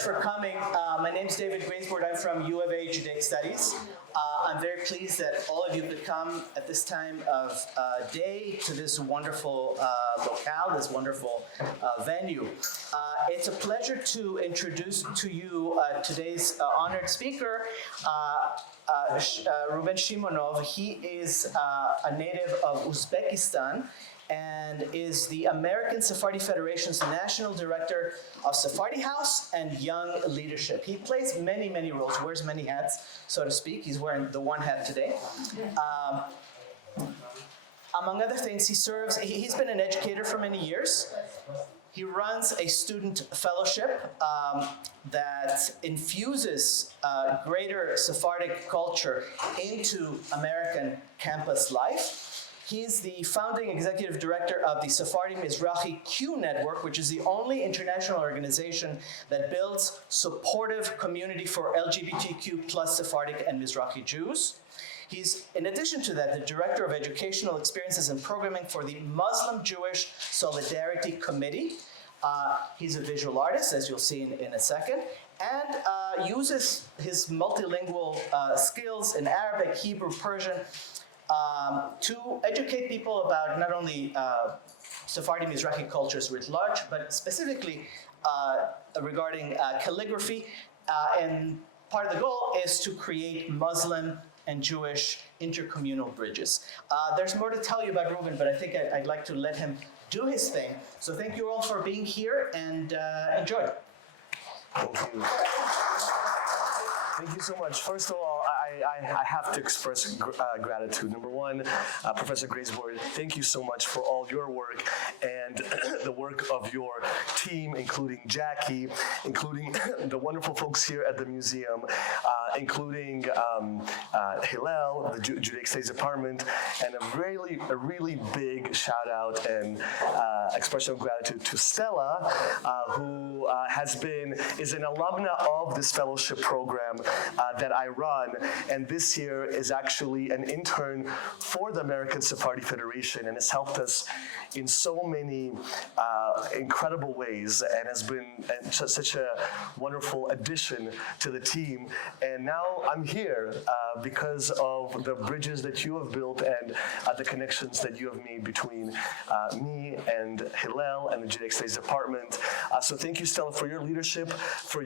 much for coming. My name is David Grainsboard. I'm from U of A Judaic Studies. I'm very pleased that all of you could come at this time of day to this wonderful locale, this wonderful venue. It's a pleasure to introduce to you today's honored speaker, Ruben Shimonov. He is a native of Uzbekistan and is the American Sephardi Federation's National Director of Sephardi House and Young Leadership. He plays many, many roles, wears many hats, so to speak. He's wearing the one hat today. Among other things, he's been an educator for many years. He runs a student fellowship that infuses greater Sephardic culture into American campus life. He's the founding executive director of the Sephardi Mizrahi Q Network, which is the only international organization that builds supportive community for LGBTQ plus Sephardic and Mizrahi Jews. He's, in addition to that, the director of educational experiences and programming for the Muslim-Jewish Solidarity Committee. He's a visual artist, as you'll see in a second, and uses his multilingual skills in Arabic, Hebrew, Persian, to educate people about not only Sephardi Mizrahi cultures writ large, but specifically regarding calligraphy. And part of the goal is to create Muslim and Jewish intercommunal bridges. There's more to tell you about Ruben, but I think I'd like to let him do his thing. So thank you all for being here, and enjoy. Thank you. Thank you so much. First of all, I have to express gratitude. Number one, Professor Grainsboard, thank you so much for all your work and the work of your team, including Jackie, including the wonderful folks here at the museum, including Hillel, the Judaic Studies Department, and a really big shout out and expression of gratitude to Stella, who is an alumna of this fellowship program that I run, and this year is actually an intern for the American Sephardi Federation, and has helped us in so many incredible ways, and has been such a wonderful addition to the team. And now I'm here because of the bridges that you have built and the connections that you have made between me and Hillel and the Judaic Studies Department. So thank you, Stella, for your leadership, for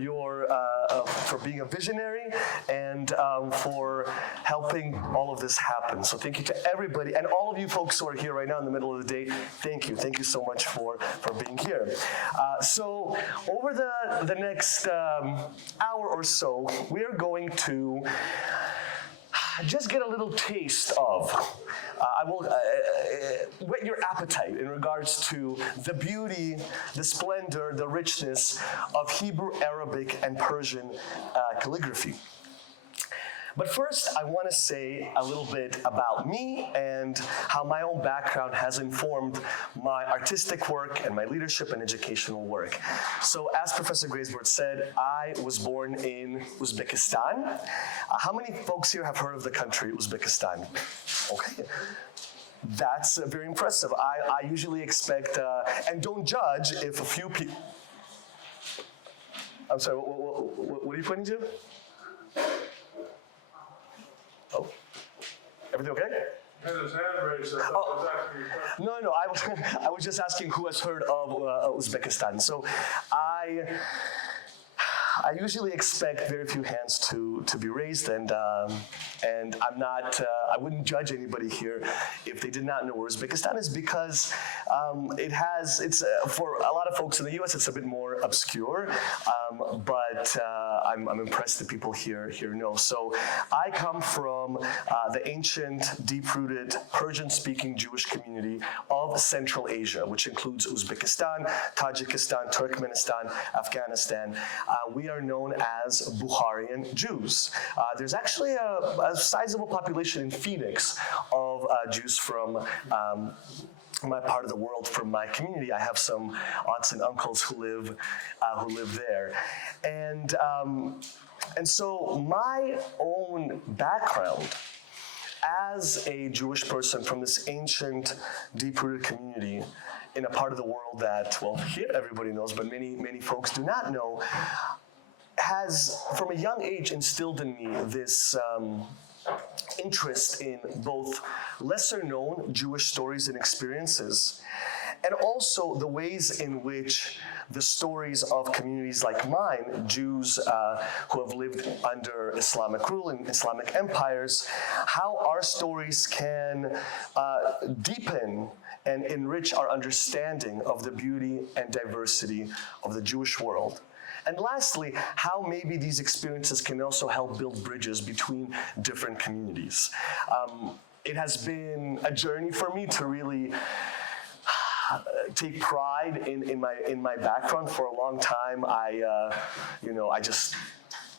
being a visionary, and for helping all of this happen. So thank you to everybody, and all of you folks who are here right now in the middle of the day. Thank you so much for being here. So over the next hour or so, we are going to just get a little taste of. I will whet your appetite in regards to the beauty, the splendor, the richness of Hebrew, Arabic, and Persian calligraphy. But first, I want to say a little bit about me and how my own background has informed my artistic work and my leadership and educational work. So as Professor Grainsboard said, I was born in Uzbekistan. How many folks here have heard of the country Uzbekistan? Okay. That's very impressive. I usually expect, and don't judge if a few people... I'm sorry, what are you pointing to? Oh, everything okay? No, I was just asking who has heard of Uzbekistan. So I usually expect very few hands to be raised, and I'm not. I wouldn't judge anybody here if they did not know where Uzbekistan is, because it's for a lot of folks in the U.S. it's a bit more obscure, but I'm impressed that people here know. So I come from the ancient, deep-rooted Persian-speaking Jewish community of Central Asia, which includes Uzbekistan, Tajikistan, Turkmenistan, Afghanistan. We are known as Bukharian Jews. There's actually a sizable population in Phoenix of Jews from my part of the world, from my community. I have some aunts and uncles who live there, and so my own background as a Jewish person from this ancient, deep-rooted community in a part of the world that, well, here everybody knows, but many folks do not know, has, from a young age, instilled in me this interest in both lesser-known Jewish stories and experiences, and also the ways in which the stories of communities like mine, Jews who have lived under Islamic rule in Islamic empires, how our stories can deepen and enrich our understanding of the beauty and diversity of the Jewish world. And lastly, how maybe these experiences can also help build bridges between different communities. It has been a journey for me to really take pride in my background. For a long time, I just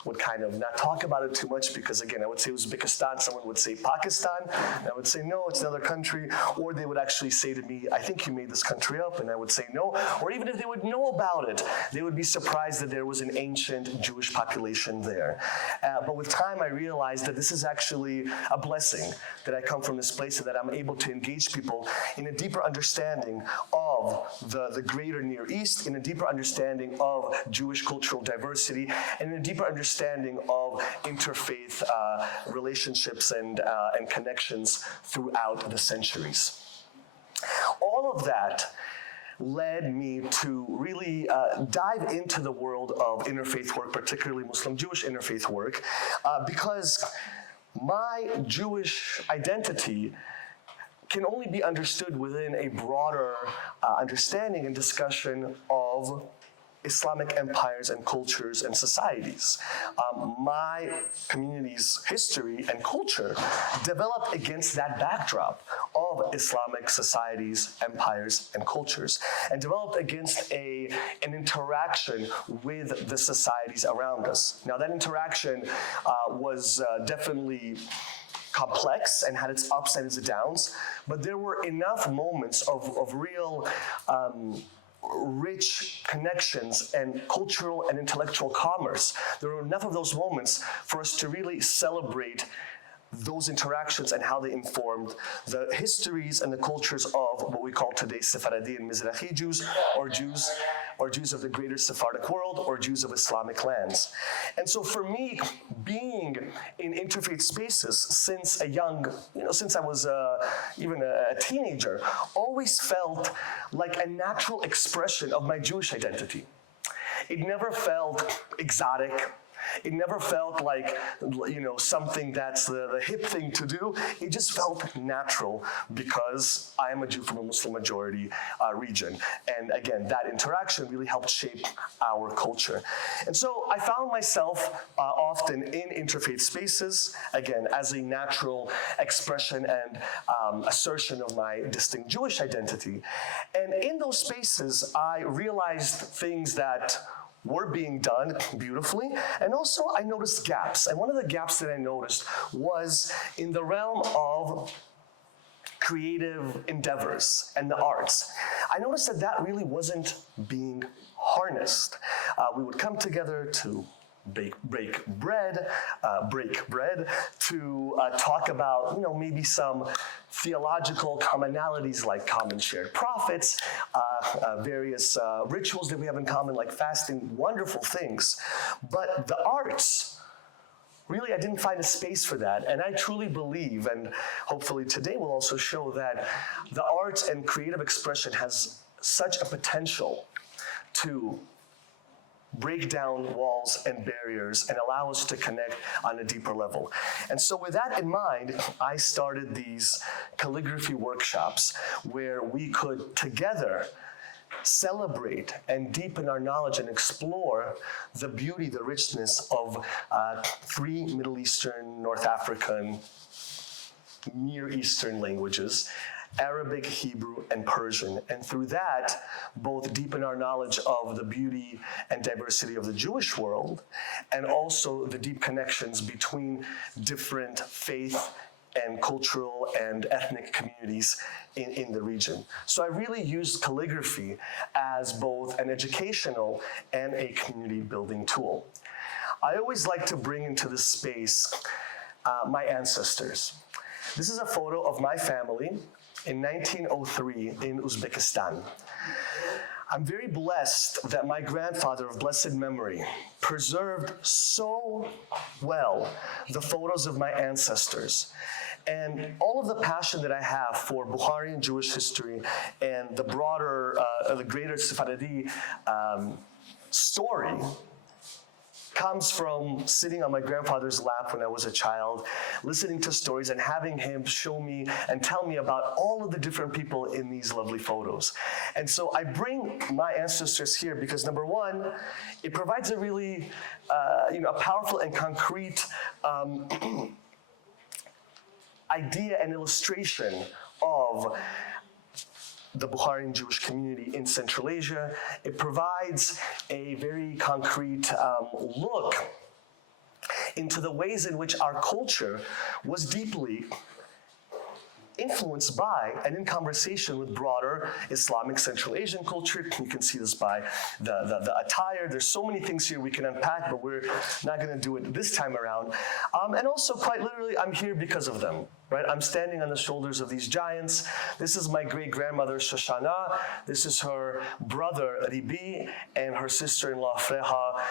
would kind of not talk about it too much because, again, I would say Uzbekistan, someone would say Pakistan, and I would say, no, it's another country. Or they would actually say to me, I think you made this country up, and I would say no. Or even if they would know about it, they would be surprised that there was an ancient Jewish population there. But with time, I realized that this is actually a blessing, that I come from this place and that I'm able to engage people in a deeper understanding of the greater Near East, in a deeper understanding of Jewish cultural diversity, and in a deeper understanding of interfaith relationships and connections throughout the centuries. All of that led me to really dive into the world of interfaith work, particularly Muslim-Jewish interfaith work, because my Jewish identity can only be understood within a broader understanding and discussion of Islamic empires and cultures and societies. My community's history and culture developed against that backdrop of Islamic societies, empires, and cultures, and developed against an interaction with the societies around us. Now, that interaction was definitely complex and had its ups and its downs, but there were enough moments of real rich connections and cultural and intellectual commerce. There were enough of those moments for us to really celebrate those interactions and how they informed the histories and the cultures of what we call today Sephardi and Mizrahi Jews, or Jews of the greater Sephardic world, or Jews of Islamic lands. And so for me, being in interfaith spaces since since I was even a teenager, always felt like a natural expression of my Jewish identity. It never felt exotic. It never felt like, something that's the hip thing to do. It just felt natural because I am a Jew from a Muslim majority region. And again, that interaction really helped shape our culture. And so I found myself often in interfaith spaces, again, as a natural expression and assertion of my distinct Jewish identity. And in those spaces, I realized things that were being done beautifully, and also I noticed gaps. And one of the gaps that I noticed was in the realm of creative endeavors and the arts. I noticed that really wasn't being harnessed. We would come together to break bread, to talk about, maybe some theological commonalities like common shared prophets, various rituals that we have in common like fasting, wonderful things. But the arts, really, I didn't find a space for that. And I truly believe, and hopefully today will also show, that the arts and creative expression has such a potential to break down walls and barriers and allow us to connect on a deeper level. And so with that in mind, I started these calligraphy workshops where we could together celebrate and deepen our knowledge and explore the beauty, the richness of 3 Middle Eastern, North African, Near Eastern languages: Arabic, Hebrew, and Persian. And through that, both deepen our knowledge of the beauty and diversity of the Jewish world, and also the deep connections between different faith and cultural and ethnic communities in the region. So I really used calligraphy as both an educational and a community building tool. I always like to bring into this space my ancestors. This is a photo of my family in 1903 in Uzbekistan. I'm very blessed that my grandfather of blessed memory preserved so well the photos of my ancestors. And all of the passion that I have for Bukharian Jewish history and the broader, the greater Sephardi story comes from sitting on my grandfather's lap when I was a child, listening to stories and having him show me and tell me about all of the different people in these lovely photos. And so I bring my ancestors here because, number one, it provides a really, a powerful and concrete idea and illustration of the Bukharian Jewish community in Central Asia. It provides a very concrete look into the ways in which our culture was deeply influenced by and in conversation with broader Islamic Central Asian culture. You can see this by the attire. There's so many things here we can unpack, but we're not going to do it this time around. And also, quite literally, I'm here because of them. Right? I'm standing on the shoulders of these giants. This is my great-grandmother, Shoshana. This is her brother, Ribi, and her sister-in-law, Freha.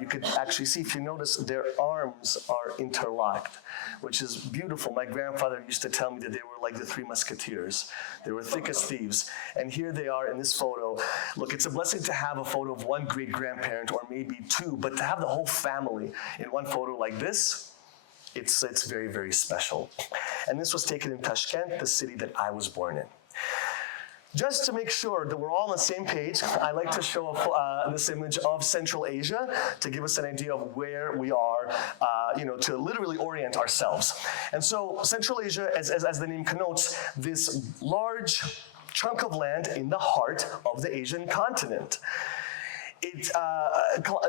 You could actually see, if you notice, their arms are interlocked, which is beautiful. My grandfather used to tell me that they were like the Three Musketeers. They were thick as thieves. And here they are in this photo. Look, it's a blessing to have a photo of one great-grandparent, or maybe two, but to have the whole family in one photo like this, it's very, very special. And this was taken in Tashkent, the city that I was born in. Just to make sure that we're all on the same page, I like to show this image of Central Asia to give us an idea of where we are, to literally orient ourselves. And so Central Asia, as the name connotes, this large chunk of land in the heart of the Asian continent.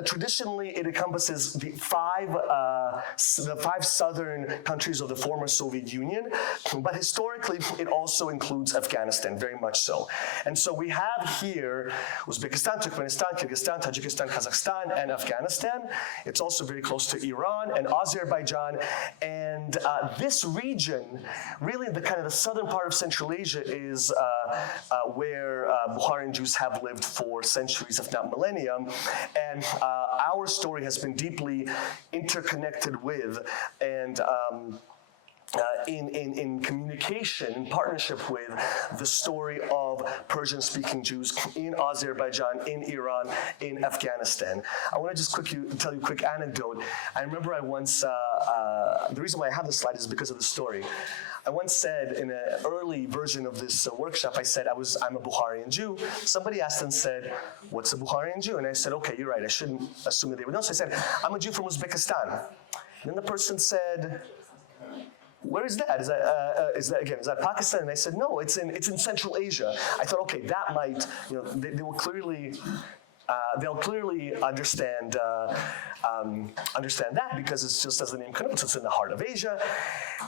Traditionally, it encompasses the five southern countries of the former Soviet Union, but historically, it also includes Afghanistan, very much so. And so we have here Uzbekistan, Turkmenistan, Kyrgyzstan, Tajikistan, Kazakhstan, and Afghanistan. It's also very close to Iran and Azerbaijan. And this region, really the kind of the southern part of Central Asia, is where Bukharian Jews have lived for centuries, if not millennia. And our story has been deeply interconnected with and in communication, in partnership with the story of Persian-speaking Jews in Azerbaijan, in Iran, in Afghanistan. I want to just tell you a quick anecdote. I remember I once, the reason why I have this slide is because of the story. I once said in an early version of this workshop, I said I'm a Bukharian Jew. Somebody asked and said, "What's a Bukharian Jew?" And I said, "Okay, you're right, I shouldn't assume that they would know." So I said, "I'm a Jew from Uzbekistan." And then the person said, "Where is that? Is that Pakistan?" And I said, "No, it's in Central Asia." I thought, okay, that might, they will clearly, they'll clearly understand that because it's just as the name connotes, it's in the heart of Asia.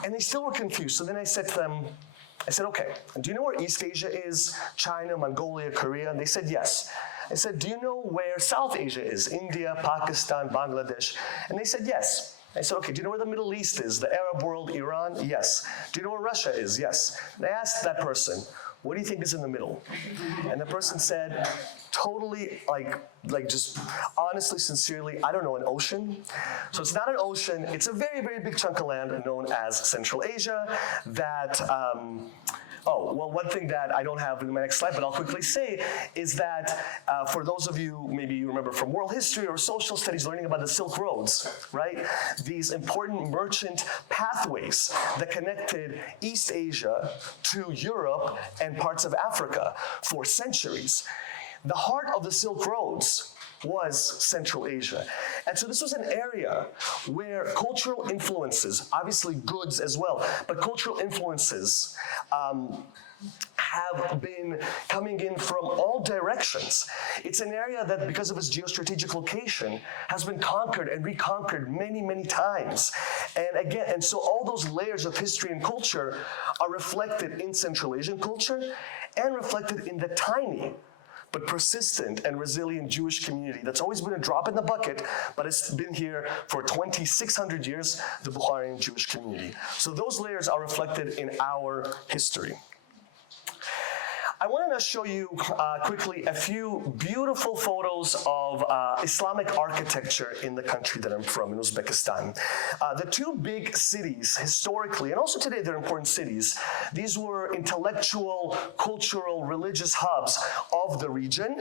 And they still were confused. So then I said to them, okay, do you know where East Asia is? China, Mongolia, Korea? And they said, yes. I said, do you know where South Asia is? India, Pakistan, Bangladesh? And they said, yes. I said, okay, do you know where the Middle East is? The Arab world, Iran? Yes. Do you know where Russia is? Yes. And I asked that person, what do you think is in the middle? And the person said, totally, like just honestly, sincerely, I don't know, an ocean? So it's not an ocean, it's a very, very big chunk of land known as Central Asia that, one thing that I don't have in my next slide, but I'll quickly say, is that for those of you, maybe you remember from world history or social studies, learning about the Silk Roads, right? These important merchant pathways that connected East Asia to Europe and parts of Africa for centuries. The heart of the Silk Roads was Central Asia. And so this was an area where cultural influences, obviously goods as well, but cultural influences have been coming in from all directions. It's an area that, because of its geostrategic location, has been conquered and reconquered many, many times. And so all those layers of history and culture are reflected in Central Asian culture and reflected in the tiny but persistent and resilient Jewish community that's always been a drop in the bucket, but it's been here for 2,600 years, the Bukharian Jewish community. So those layers are reflected in our history. I wanted to show you quickly a few beautiful photos of Islamic architecture in the country that I'm from, in Uzbekistan. The two big cities, historically, and also today they're important cities, these were intellectual, cultural, religious hubs of the region,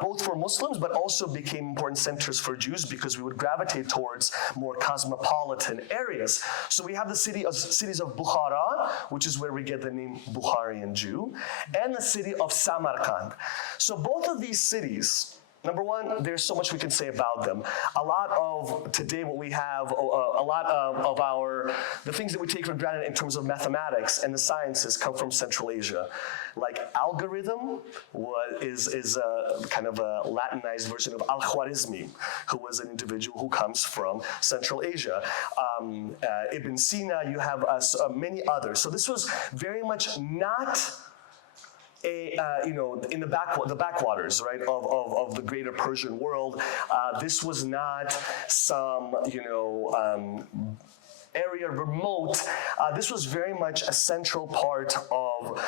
both for Muslims, but also became important centers for Jews because we would gravitate towards more cosmopolitan areas. So we have the cities of Bukhara, which is where we get the name Bukharian Jew, and the city of Samarkand. So both of these cities, number one, there's so much we can say about them. A lot of today what we have, a lot of the things that we take for granted in terms of mathematics and the sciences come from Central Asia. Like algorithm is a kind of a Latinized version of Al-Khwarizmi, who was an individual who comes from Central Asia. Ibn Sina, you have many others. So this was very much not in the backwaters, right, of the greater Persian world. This was not some, area remote. This was very much a central part of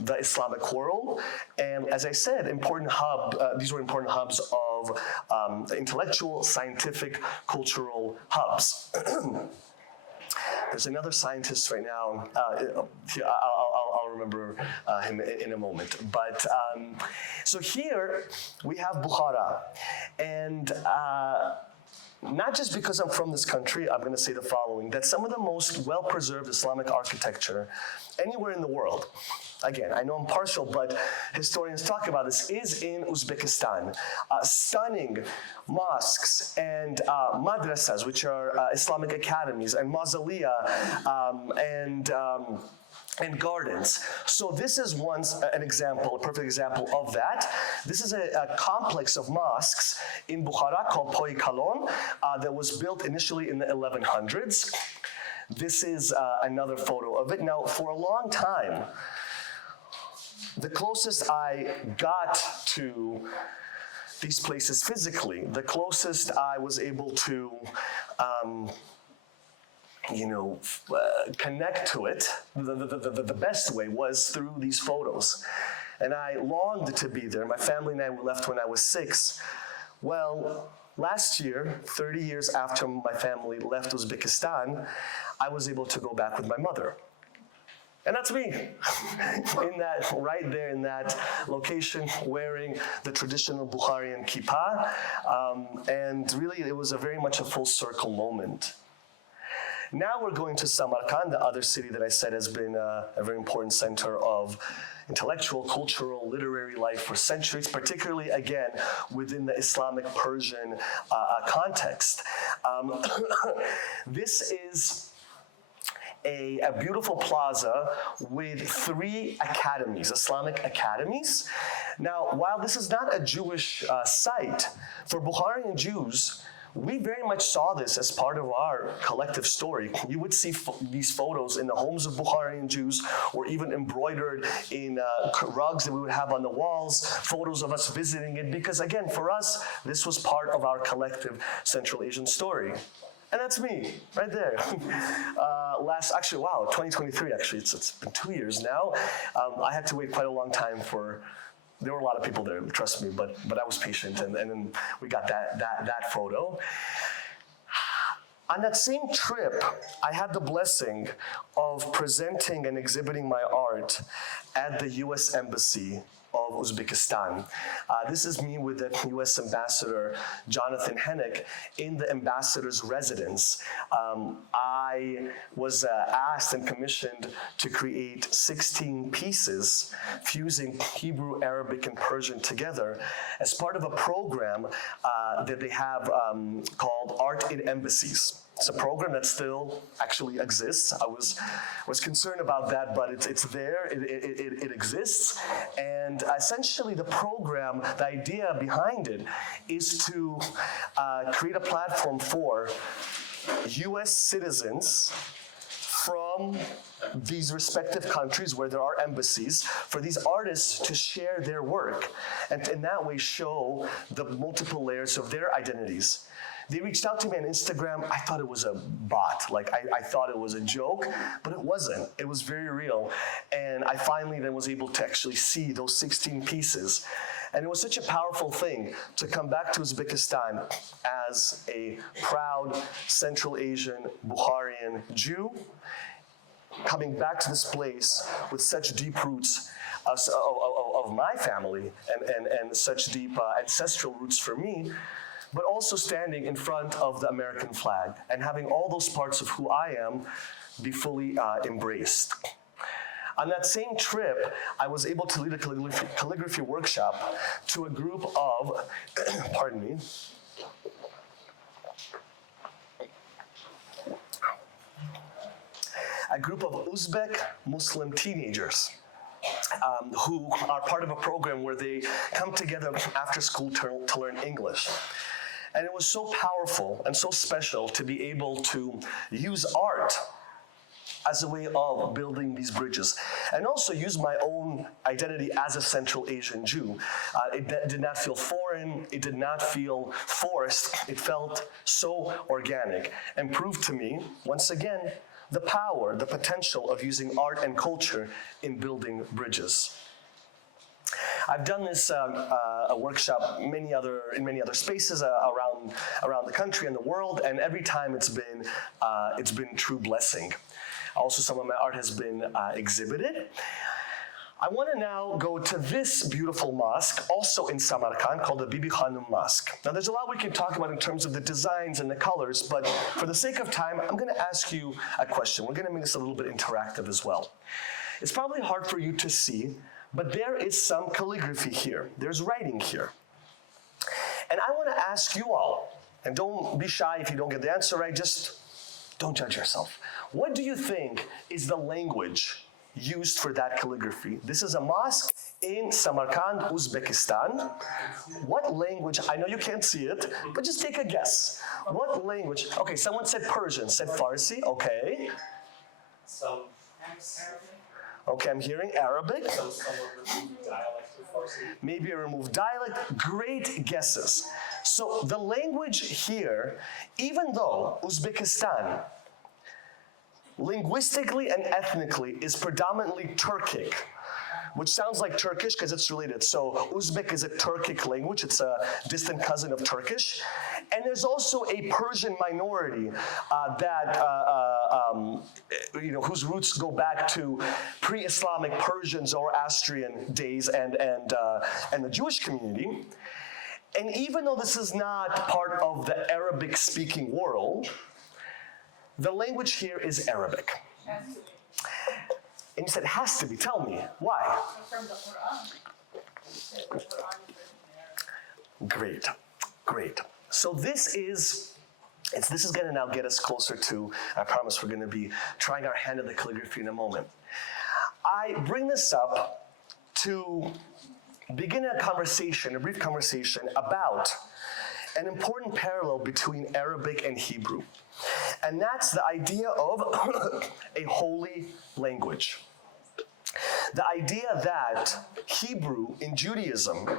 the Islamic world. And as I said, these were important hubs of intellectual, scientific, cultural hubs. There's another scientist right now. I'll remember him in a moment. But so here we have Bukhara, and not just because I'm from this country, I'm going to say the following: that some of the most well-preserved Islamic architecture anywhere in the world, again, I know I'm partial, but historians talk about this, is in Uzbekistan. Stunning mosques and madrasas, which are Islamic academies, and mausolea, and gardens. So this is an example, a perfect example of that. This is a complex of mosques in Bukhara called Poi Kalon that was built initially in the 1100s. This is another photo of it. Now, for a long time, the closest I got to these places physically, the closest I was able to connect to it, the best way was through these photos. And I longed to be there. My family and I left when I was 6. Well, last year, 30 years after my family left Uzbekistan, I was able to go back with my mother. And that's me, right there in that location, wearing the traditional Bukharian kippah. And really, it was very much a full circle moment. Now we're going to Samarkand, the other city that I said has been a very important center of intellectual, cultural, literary life for centuries, particularly, again, within the Islamic Persian context. This is a beautiful plaza with 3 academies, Islamic academies. Now, while this is not a Jewish site, for Bukharian Jews, we very much saw this as part of our collective story. You would see these photos in the homes of Bukharian Jews, or even embroidered in rugs that we would have on the walls, photos of us visiting it, because again, for us, this was part of our collective Central Asian story. And that's me, right there. 2023 actually, it's been 2 years now. I had to wait quite a long time there were a lot of people there, trust me, but I was patient, and then we got that photo. On that same trip, I had the blessing of presenting and exhibiting my art at the U.S. Embassy of Uzbekistan. This is me with the U.S. Ambassador, Jonathan Hennick, in the ambassador's residence. I was asked and commissioned to create 16 pieces fusing Hebrew, Arabic, and Persian together as part of a program that they have called Art in Embassies. It's a program that still actually exists. I was concerned about that, but it's there, it exists. And essentially the program, the idea behind it is to create a platform for US citizens from these respective countries where there are embassies, for these artists to share their work and in that way show the multiple layers of their identities. They reached out to me on Instagram. I thought it was a bot. Like, I thought it was a joke, but it wasn't. It was very real. And I finally then was able to actually see those 16 pieces. And it was such a powerful thing to come back to Uzbekistan as a proud Central Asian Bukharian Jew, coming back to this place with such deep roots of my family and such deep ancestral roots for me, but also standing in front of the American flag and having all those parts of who I am be fully embraced. On that same trip, I was able to lead a calligraphy workshop to a group of, pardon me, a group of Uzbek Muslim teenagers who are part of a program where they come together after school to learn English. And it was so powerful and so special to be able to use art as a way of building these bridges, and also use my own identity as a Central Asian Jew. It did not feel foreign, it did not feel forced, it felt so organic, and proved to me, once again, the power, the potential of using art and culture in building bridges. I've done this a workshop in many other spaces around the country and the world, and every time it's been true blessing. Also, some of my art has been exhibited. I want to now go to this beautiful mosque, also in Samarkand, called the Bibi Khanum Mosque. Now, there's a lot we can talk about in terms of the designs and the colors, but for the sake of time, I'm going to ask you a question. We're going to make this a little bit interactive as well. It's probably hard for you to see, but there is some calligraphy here. There's writing here. And I want to ask you all, and don't be shy if you don't get the answer right, just don't judge yourself. What do you think is the language used for that calligraphy? This is a mosque in Samarkand, Uzbekistan. What language, I know you can't see it, but just take a guess. What language? Okay, someone said Persian, said Farsi, okay. Some Okay, I'm hearing Arabic. some removed dialect of Farsi. Maybe a removed dialect. Great guesses. So the language here, even though Uzbekistan linguistically and ethnically is predominantly Turkic, which sounds like Turkish because it's related. So Uzbek is a Turkic language. It's a distant cousin of Turkish. And there's also a Persian minority whose roots go back to pre-Islamic Persian, Zoroastrian days and the Jewish community. And even though this is not part of the Arabic-speaking world, the language here is Arabic. And you said, it has to be. Tell me, why? From the Quran. The Quran is written in Arabic. Great. So this is going to now get us closer to, I promise we're going to be trying our hand at the calligraphy in a moment. I bring this up to begin a brief conversation about an important parallel between Arabic and Hebrew. And that's the idea of a holy language. The idea that Hebrew in Judaism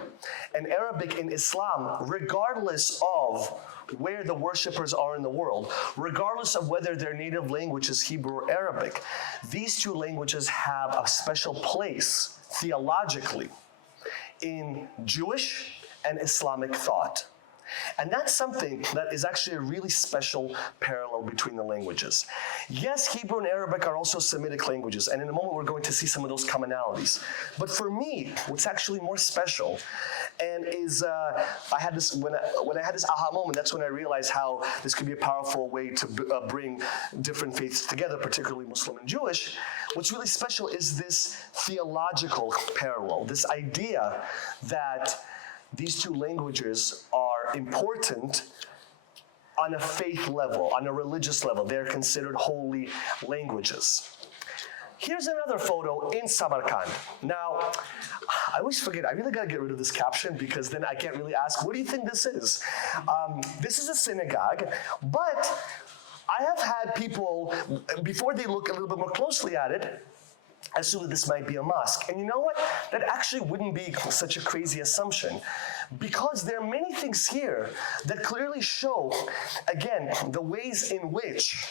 and Arabic in Islam, regardless of where the worshipers are in the world, regardless of whether their native language is Hebrew or Arabic, these two languages have a special place theologically in Jewish and Islamic thought. And that's something that is actually a really special parallel between the languages. Yes, Hebrew and Arabic are also Semitic languages, and in a moment we're going to see some of those commonalities. But for me, what's actually more special, and is I had this when I had this aha moment. That's when I realized how this could be a powerful way to bring different faiths together, particularly Muslim and Jewish. What's really special is this theological parallel, this idea that these two languages are important on a faith level, on a religious level. They're considered holy languages. Here's another photo in Samarkand. Now, I always forget, I really gotta get rid of this caption because then I can't really ask, what do you think this is? This is a synagogue, but I have had people, before they look a little bit more closely at it, assume that this might be a mosque. And you know what? That actually wouldn't be such a crazy assumption, because there are many things here that clearly show, again, the ways in which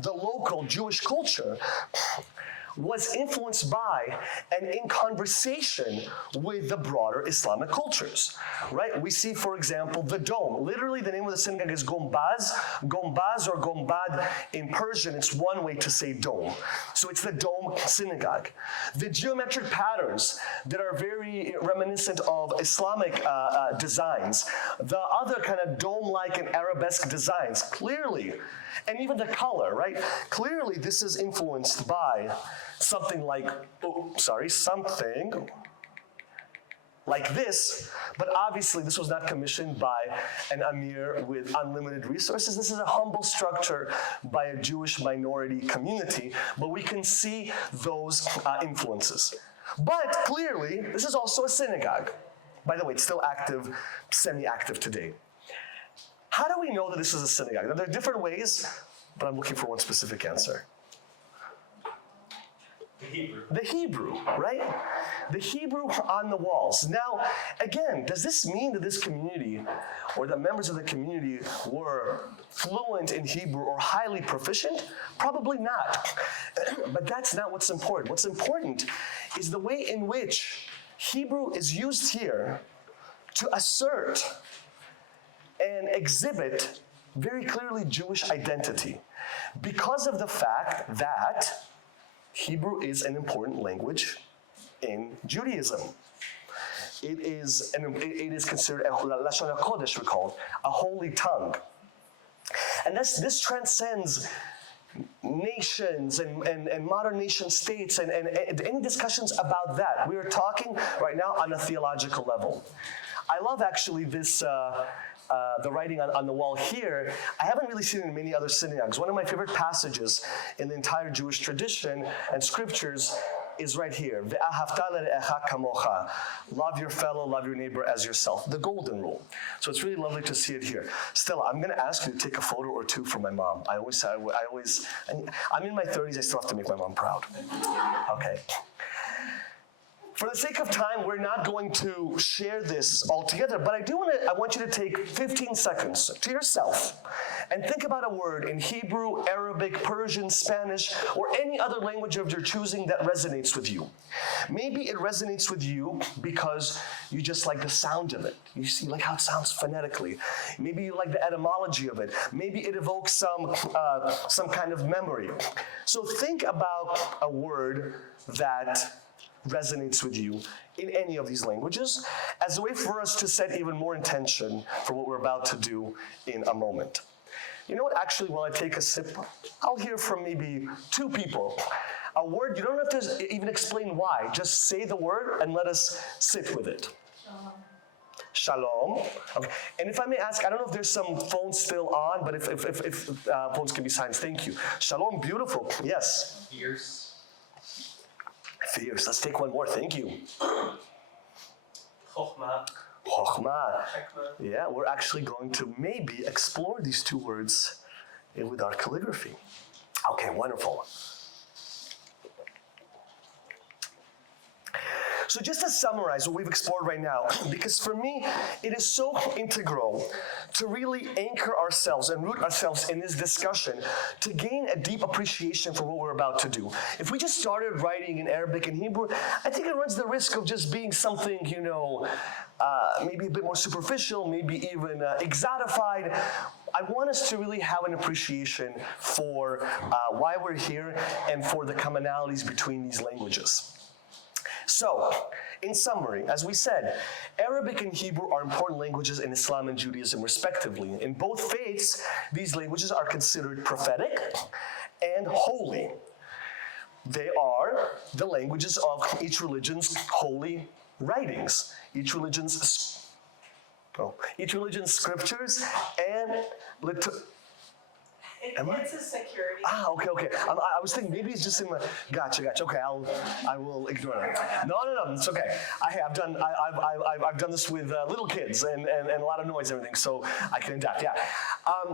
the local Jewish culture was influenced by and in conversation with the broader Islamic cultures, right? We see, for example, the dome. Literally, the name of the synagogue is Gombaz. Gombaz or Gombad in Persian, it's one way to say dome. So it's the dome synagogue. The geometric patterns that are very reminiscent of Islamic designs, the other kind of dome-like and arabesque designs, clearly, and even the color, right? Clearly, this is influenced by something like this, but obviously this was not commissioned by an Amir with unlimited resources. This is a humble structure by a Jewish minority community, but we can see those influences. But clearly, this is also a synagogue. By the way, it's still active, semi-active today. How do we know that this is a synagogue? Now, there are different ways, but I'm looking for one specific answer. The Hebrew, right? The Hebrew on the walls. Now, again, does this mean that this community or the members of the community were fluent in Hebrew or highly proficient? Probably not. But that's not what's important. What's important is the way in which Hebrew is used here to assert and exhibit very clearly Jewish identity, because of the fact that Hebrew is an important language in Judaism. It is considered a Lashon HaKodesh, we call it, a holy tongue. And this transcends nations and modern nation states and any discussions about that. We are talking right now on a theological level. I love actually this, the writing on the wall here. I haven't really seen it in many other synagogues. One of my favorite passages in the entire Jewish tradition and scriptures is right here. Ve'ahavta le'recha kamocha. Love your fellow, love your neighbor as yourself. The golden rule. So it's really lovely to see it here. Stella, I'm going to ask you to take a photo or two for my mom. I'm in my 30s, I still have to make my mom proud. Okay. For the sake of time, we're not going to share this all together, but I want you to take 15 seconds to yourself and think about a word in Hebrew, Arabic, Persian, Spanish, or any other language of your choosing that resonates with you. Maybe it resonates with you because you just like the sound of it. You see like how it sounds phonetically. Maybe you like the etymology of it. Maybe it evokes some kind of memory. So think about a word that resonates with you in any of these languages as a way for us to set even more intention for what we're about to do in a moment. You know what, actually, while I take a sip, I'll hear from maybe two people. A word, you don't have to even explain why. Just say the word and let us sit with it. Shalom. Okay. And if I may ask, I don't know if there's some phones still on, but if phones can be silenced, thank you. Shalom, beautiful. Yes. Fierce. Fierce. Let's take one more. Thank you. Chokhmah. Chokhmah. Yeah, we're actually going to maybe explore these two words with our calligraphy. Okay, wonderful. So just to summarize what we've explored right now, because for me, it is so integral to really anchor ourselves and root ourselves in this discussion to gain a deep appreciation for what we're about to do. If we just started writing in Arabic and Hebrew, I think it runs the risk of just being something, maybe a bit more superficial, maybe even exotified. I want us to really have an appreciation for why we're here and for the commonalities between these languages. So, in summary, as we said, Arabic and Hebrew are important languages in Islam and Judaism respectively. In both faiths, these languages are considered prophetic and holy. They are the languages of each religion's holy writings, each religion's scriptures and It's a security. Okay. I was thinking maybe it's just in my. Gotcha. Okay, I will ignore that. No, it's okay. I've done this with little kids and a lot of noise and everything, so I can adapt. Yeah,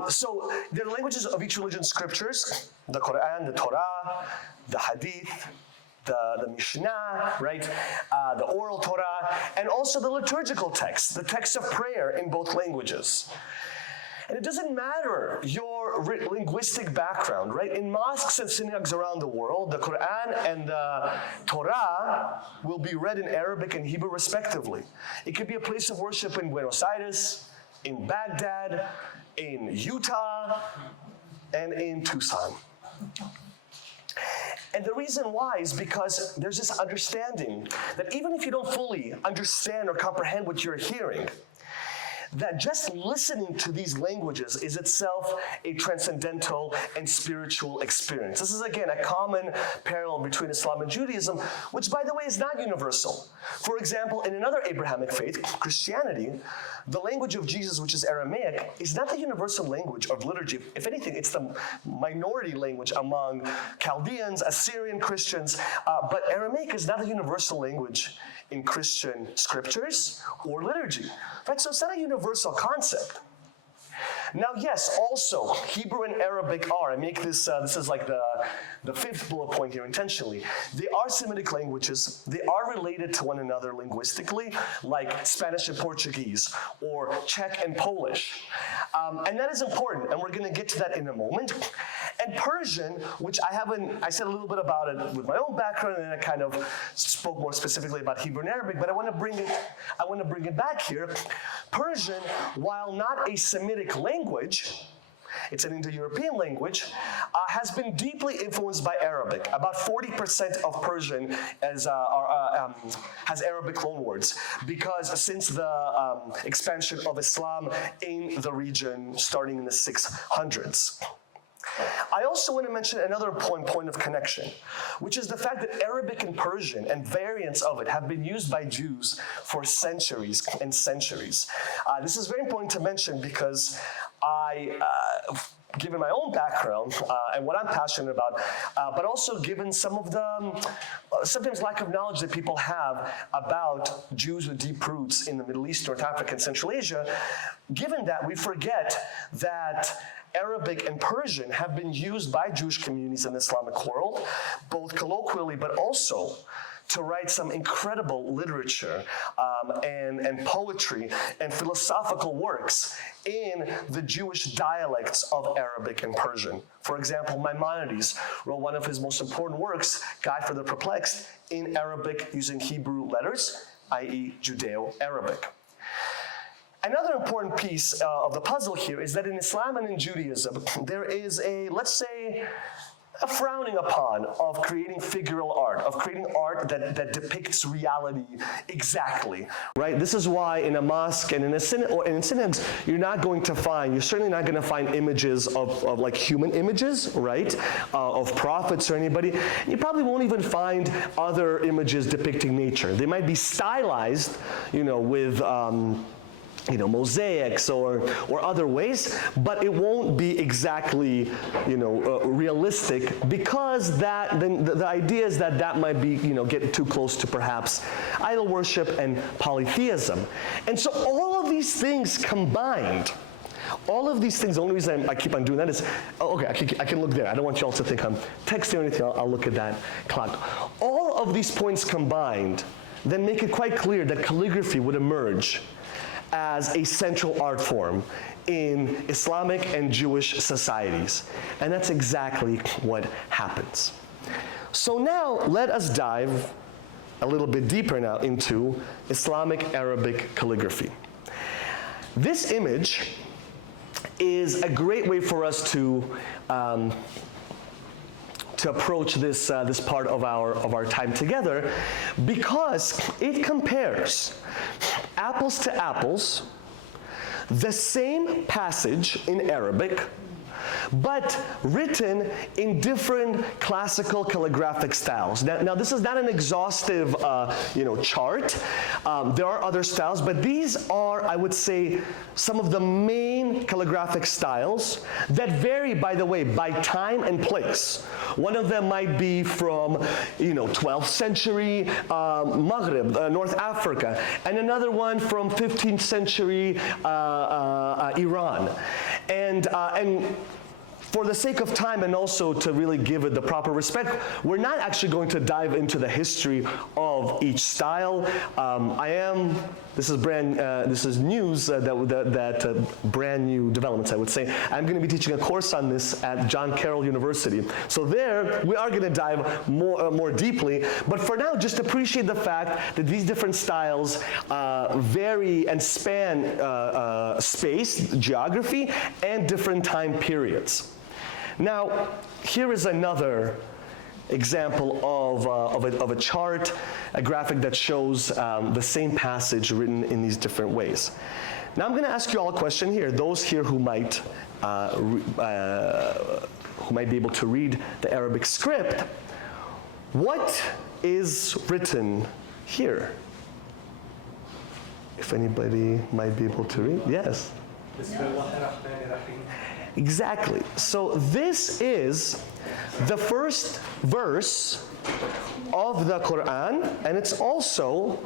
So there are languages of each religion's scriptures: the Quran, the Torah, the Hadith, the Mishnah, right? The oral Torah, and also the liturgical text, the text of prayer in both languages. And it doesn't matter your linguistic background, right? In mosques and synagogues around the world, the Quran and the Torah will be read in Arabic and Hebrew respectively. It could be a place of worship in Buenos Aires, in Baghdad, in Utah, and in Tucson. And the reason why is because there's this understanding that even if you don't fully understand or comprehend what you're hearing, that just listening to these languages is itself a transcendental and spiritual experience. This is, again, a common parallel between Islam and Judaism, which, by the way, is not universal. For example, in another Abrahamic faith, Christianity, the language of Jesus, which is Aramaic, is not the universal language of liturgy. If anything, it's the minority language among Chaldeans, Assyrian Christians, but Aramaic is not a universal language in Christian scriptures or liturgy. Right? So it's not a universal concept. Now, yes, also, Hebrew and Arabic are, I make this, this is like the fifth bullet point here intentionally. They are Semitic languages. They are related to one another linguistically, like Spanish and Portuguese, or Czech and Polish. And that is important, and we're going to get to that in a moment. And Persian, which I said a little bit about it with my own background, and then I kind of spoke more specifically about Hebrew and Arabic, but I want to bring it back here. Persian, while not a Semitic language, it's an Indo-European language, has been deeply influenced by Arabic. About 40% of Persian has Arabic loanwords, because since the expansion of Islam in the region starting in the 600s. I also want to mention another point of connection, which is the fact that Arabic and Persian and variants of it have been used by Jews for centuries and centuries. This is very important to mention because given my own background and what I'm passionate about, but also given some of the sometimes lack of knowledge that people have about Jews with deep roots in the Middle East, North Africa, and Central Asia, given that we forget that Arabic and Persian have been used by Jewish communities in the Islamic world, both colloquially but also to write some incredible literature and poetry and philosophical works in the Jewish dialects of Arabic and Persian. For example, Maimonides wrote one of his most important works, Guide for the Perplexed, in Arabic using Hebrew letters, i.e. Judeo-Arabic. Another important piece of the puzzle here is that in Islam and in Judaism, there is let's say, a frowning upon of creating figural art, of creating art that depicts reality exactly, right? This is why in a mosque and in synagogues, you're certainly not going to find images of like human images, right? Of prophets or anybody. You probably won't even find other images depicting nature. They might be stylized, with mosaics or other ways, but it won't be exactly, realistic, because the idea is that might be, get too close to perhaps idol worship and polytheism. And so all of these things combined, the only reason I keep on doing that is, I can look there. I don't want you all to think I'm texting or anything. I'll look at that clock. All of these points combined then make it quite clear that calligraphy would emerge as a central art form in Islamic and Jewish societies. And that's exactly what happens. So now let us dive a little bit deeper now into Islamic Arabic calligraphy. This image is a great way for us to approach this part of our time together, because it compares apples to apples the same passage in Arabic, but written in different classical calligraphic styles. Now this is not an exhaustive chart. There are other styles, but these are, I would say, some of the main calligraphic styles that vary, by the way, by time and place. One of them might be from 12th century Maghreb, North Africa, and another one from 15th century Iran. And for the sake of time and also to really give it the proper respect, we're not actually going to dive into the history of each style. This is news, brand new developments, I would say. I'm going to be teaching a course on this at John Carroll University. So there, we are going to dive more deeply. But for now, just appreciate the fact that these different styles vary and span space, geography, and different time periods. Now, here is another example of a chart, a graphic that shows the same passage written in these different ways. Now I'm going to ask you all a question here. Those here who might be able to read the Arabic script, what is written here? If anybody might be able to read, yes. Exactly. So this is the first verse of the Quran, and it's also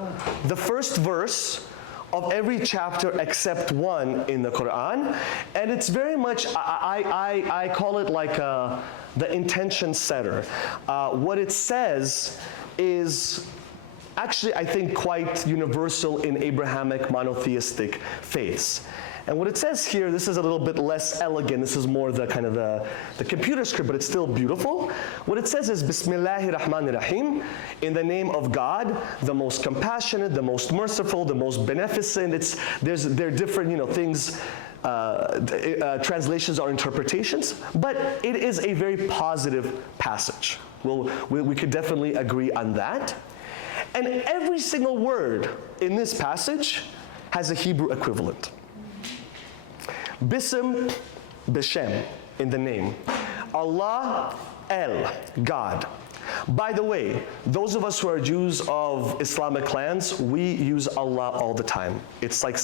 the first verse of every chapter except one in the Quran. And it's very much, I call it like the intention setter. What it says is actually, I think, quite universal in Abrahamic monotheistic faiths. And what it says here, this is a little bit less elegant. This is more the kind of the computer script, but it's still beautiful. What it says is, Bismillahir Rahmanir Rahim, in the name of God, the most compassionate, the most merciful, the most beneficent. There are different, things, translations or interpretations, but it is a very positive passage. We could definitely agree on that. And every single word in this passage has a Hebrew equivalent. Bism, Beshem, in the name. Allah, El, God. By the way, those of us who are Jews of Islamic lands, we use Allah all the time. It's like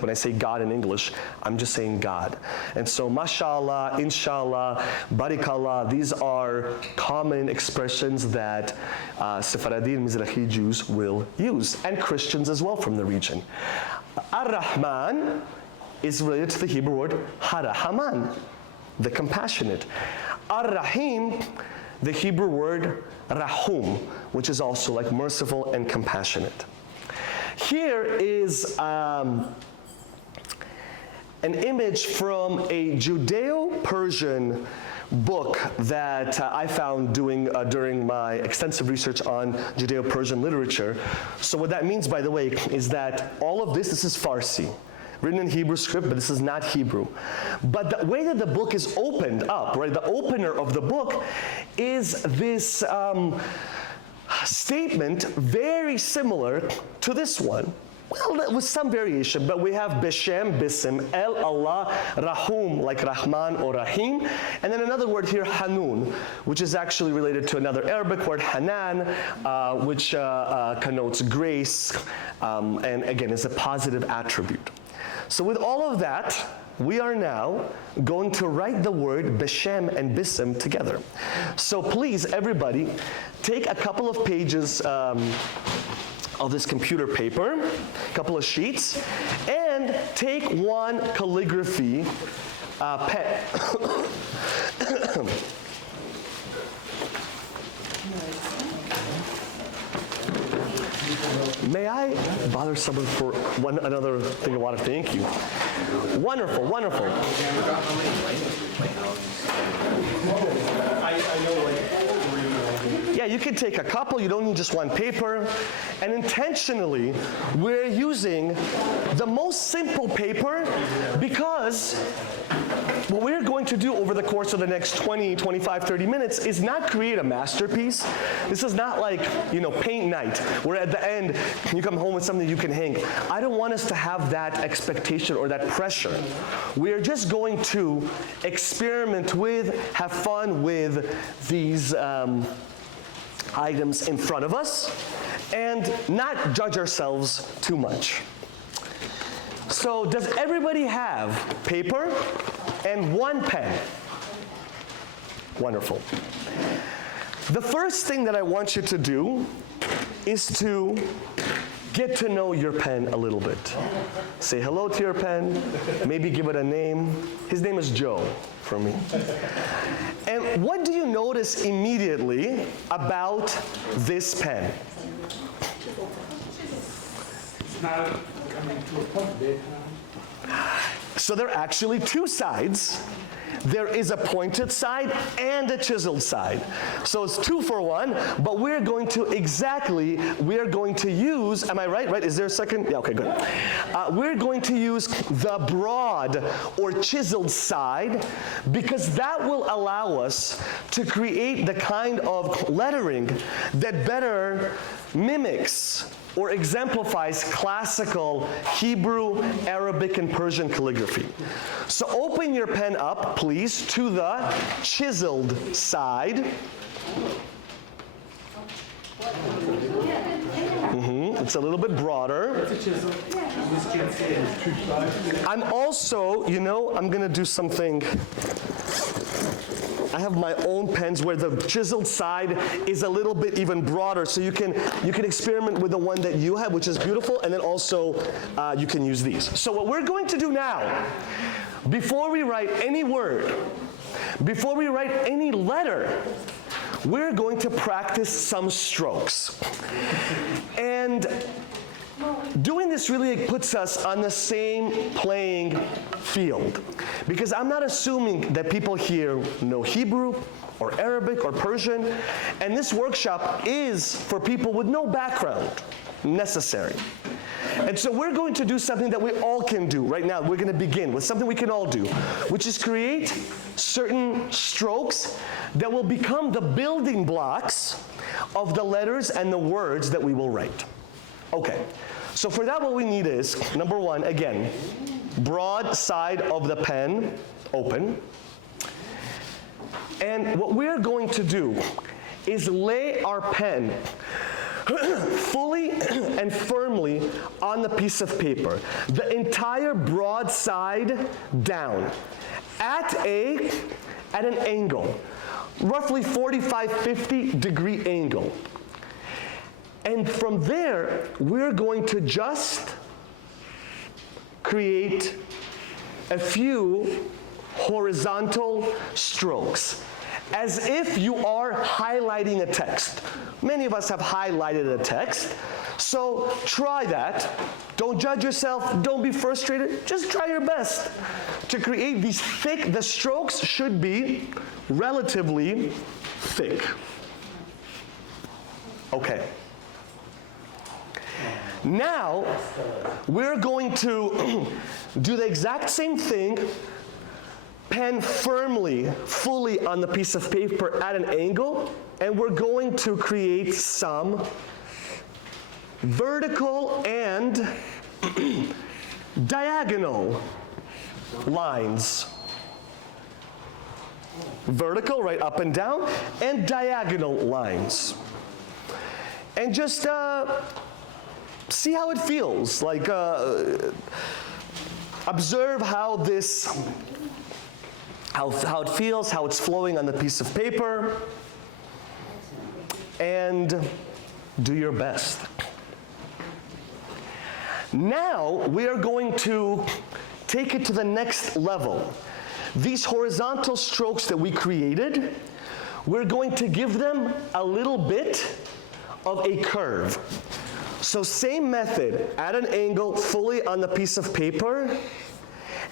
when I say God in English, I'm just saying God. And so, mashallah, inshallah, barikallah, these are common expressions that Sephardi and Mizrahi Jews will use, and Christians as well from the region. Ar-Rahman is related to the Hebrew word Harahaman, the compassionate. Ar-Rahim, the Hebrew word Rahum, which is also like merciful and compassionate. Here is an image from a Judeo-Persian book that I found during my extensive research on Judeo-Persian literature. So what that means, by the way, is that all of this is Farsi, written in Hebrew script, but this is not Hebrew. But the way that the book is opened up, right, the opener of the book is this statement very similar to this one. Well, with some variation, but we have Beshem, Bisim, El, Allah, Rahum, like Rahman or Rahim, and then another word here, Hanun, which is actually related to another Arabic word, Hanan, which connotes grace, and again, is a positive attribute. So with all of that, we are now going to write the word Beshem and Bisim together. So please, everybody, take a couple of pages of this computer paper, a couple of sheets, and take one calligraphy pen. May I bother someone for another thing of water? Thank you. Wonderful, wonderful. Yeah, you can take a couple, you don't need just one paper. And intentionally, we're using the most simple paper because what we're going to do over the course of the next 20, 25, 30 minutes is not create a masterpiece. This is not like, paint night, where at the end, you come home with something you can hang. I don't want us to have that expectation or that pressure. We're just going to experiment with, have fun with these items in front of us and not judge ourselves too much. So does everybody have paper and one pen? Wonderful. The first thing that I want you to do is to get to know your pen a little bit. Say hello to your pen, maybe give it a name. His name is Joe for me. And what do you notice immediately about this pen? So there are actually two sides. There is a pointed side and a chiseled side. So it's 2 for 1, but we're going to use, am I right? Right, is there a second? Yeah, okay, good. We're going to use the broad or chiseled side because that will allow us to create the kind of lettering that better mimics or exemplifies classical Hebrew, Arabic, and Persian calligraphy. So open your pen up, please, to the chiseled side. It's a little bit broader. I'm also, I'm gonna do something. I have my own pens where the chiseled side is a little bit even broader, so you can experiment with the one that you have, which is beautiful, and then also you can use these. So what we're going to do now, before we write any word, before we write any letter, we're going to practice some strokes. And doing this really puts us on the same playing field, because I'm not assuming that people here know Hebrew or Arabic or Persian, and this workshop is for people with no background necessary. And so we're going to do something that we all can do right now. We're going to begin with something we can all do, which is create certain strokes that will become the building blocks of the letters and the words that we will write. Okay, so for that what we need is, number one, again, broad side of the pen open. And what we're going to do is lay our pen fully and firmly on the piece of paper. The entire broad side down at an angle, roughly 45-50 degree angle. And from there, we're going to just create a few horizontal strokes, as if you are highlighting a text. Many of us have highlighted a text, so try that. Don't judge yourself, don't be frustrated, just try your best to create these thick, the strokes should be relatively thick. Okay. Now, we're going to do the exact same thing, pen firmly, fully on the piece of paper at an angle, and we're going to create some vertical and diagonal lines. Vertical, right, up and down, and diagonal lines. And just see how it feels, like observe how this, how it feels, how it's flowing on the piece of paper, and do your best. Now we are going to take it to the next level. These horizontal strokes that we created, we're going to give them a little bit of a curve. So same method, at an angle, fully on the piece of paper,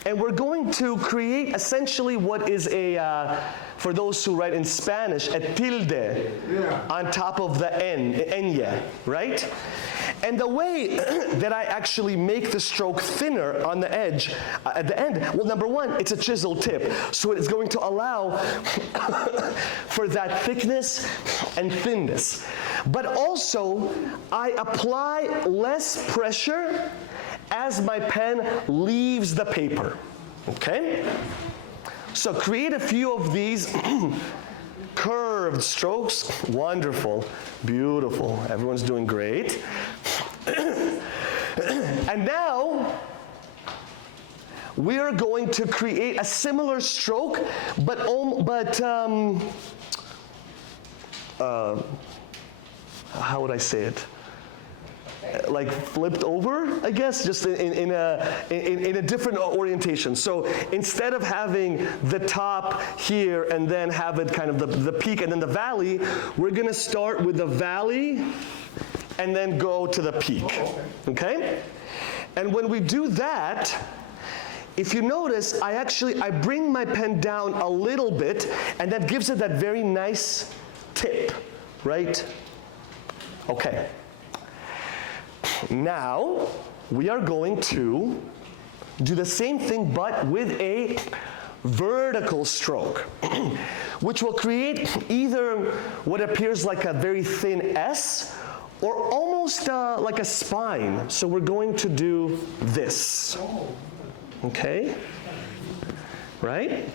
and we're going to create essentially what is a, for those who write in Spanish, a tilde on top of the ñ, right? And the way that I actually make the stroke thinner on the edge, at the end, well, number one, it's a chisel tip. So it's going to allow for that thickness and thinness. But also, I apply less pressure as my pen leaves the paper, okay? So create a few of these curved strokes. Wonderful, beautiful, everyone's doing great. And now, we are going to create a similar stroke, but how would I say it? like flipped over, I guess, just in a different orientation. So instead of having the top here and then have it kind of the peak and then the valley, we're gonna start with the valley and then go to the peak, okay? And when we do that, if you notice, I bring my pen down a little bit, and that gives it that very nice tip, right? Okay. Now, we are going to do the same thing, but with a vertical stroke, which will create either what appears like a very thin S, or almost like a spine. So we're going to do this. Okay? Right?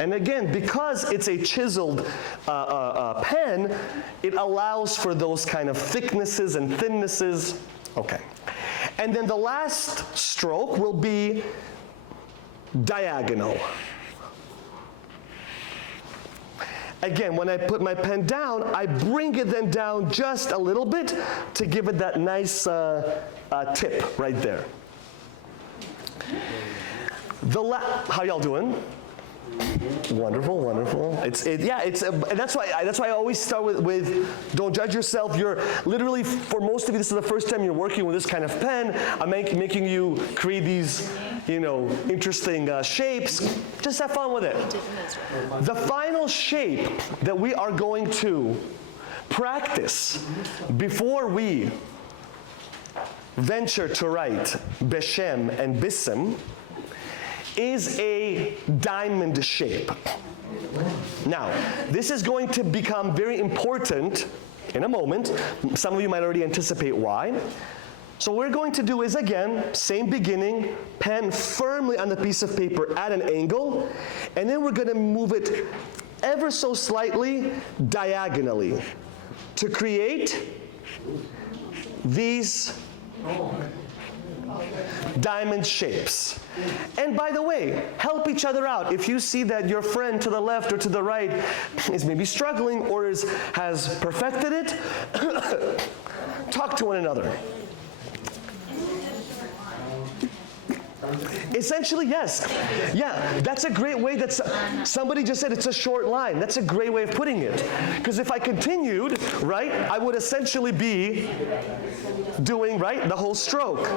And again, because it's a chiseled pen, it allows for those kind of thicknesses and thinnesses. Okay. And then the last stroke will be diagonal. Again, when I put my pen down, I bring it then down just a little bit to give it that nice tip right there. How y'all doing? Wonderful, wonderful. And that's why I always start with don't judge yourself. You're literally, for most of you, this is the first time you're working with this kind of pen. I'm making you create these, interesting shapes. Just have fun with it. The final shape that we are going to practice before we venture to write Beshem and Bissim is a diamond shape. Now, this is going to become very important in a moment. Some of you might already anticipate why. So what we're going to do is, again, same beginning, pen firmly on the piece of paper at an angle, and then we're going to move it ever so slightly diagonally to create these diamond shapes. And by the way, help each other out. If you see that your friend to the left or to the right is maybe struggling or has perfected it, talk to one another. Essentially, yes. Yeah, that's a great way that somebody just said it's a short line. That's a great way of putting it. Because if I continued, right, I would essentially be doing, right, the whole stroke.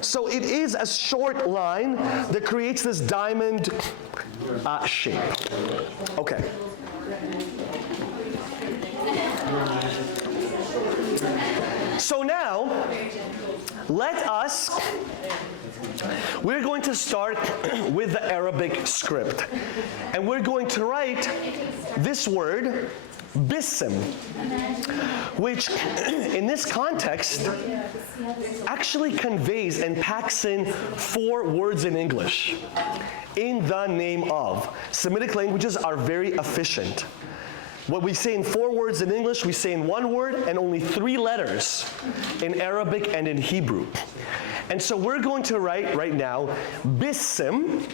So it is a short line that creates this diamond shape. Okay. So now, we're going to start with the Arabic script. And we're going to write this word, Bissim, which in this context actually conveys and packs in 4 words in English in the name of. Semitic languages are very efficient. What we say in 4 words in English, we say in 1 word and only 3 letters in Arabic and in Hebrew. And so we're going to write right now Bissim,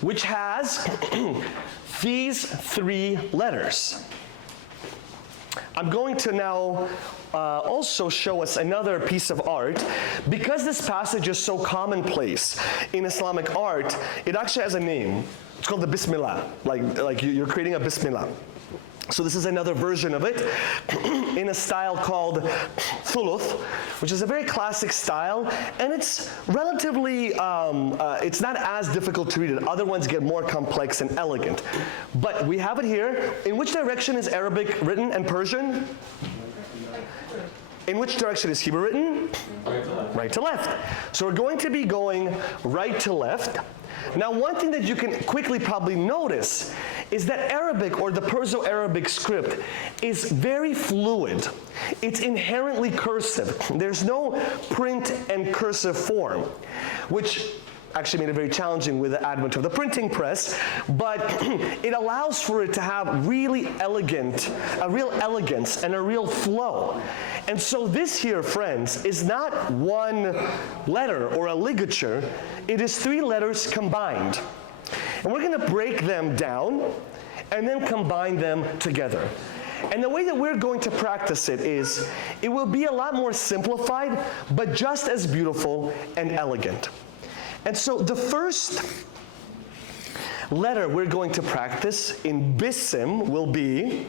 which has these 3 letters. I'm going to now also show us another piece of art. Because this passage is so commonplace in Islamic art, it actually has a name. It's called the Bismillah, like you're creating a Bismillah. So this is another version of it in a style called thuluth, which is a very classic style, and it's relatively, it's not as difficult to read it. Other ones get more complex and elegant. But we have it here. In which direction is Arabic written and Persian? In which direction is Hebrew written? Right to left. So we're going to be going right to left. Now, one thing that you can quickly probably notice is that Arabic, or the Perso-Arabic script, is very fluid. It's inherently cursive. There's no print and cursive form, which actually made it very challenging with the advent of the printing press, but it allows for it to have really elegant, a real elegance and a real flow. And so this here, friends, is not 1 letter or a ligature, it is 3 letters combined. And we're going to break them down and then combine them together. And the way that we're going to practice it is, it will be a lot more simplified, but just as beautiful and elegant. And so the first letter we're going to practice in Bissim will be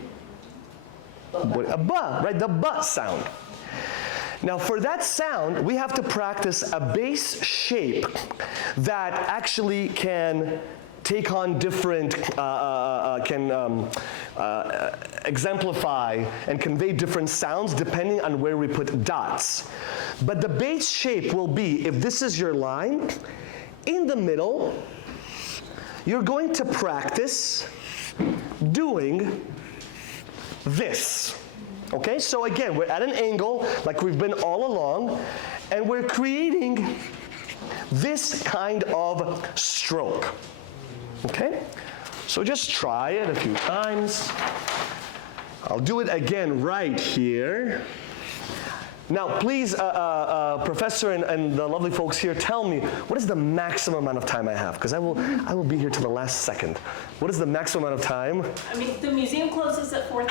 a ba, right? The ba sound. Now for that sound, we have to practice a bass shape that actually can take on different, exemplify and convey different sounds depending on where we put dots. But the bass shape will be, if this is your line, in the middle, you're going to practice doing this. Okay, so again, we're at an angle like we've been all along, and we're creating this kind of stroke. Okay, so just try it a few times. I'll do it again right here. Now, please, Professor and the lovely folks here, tell me, what is the maximum amount of time I have? Because I will be here till the last second. What is the maximum amount of time? I mean, the museum closes at 4:30.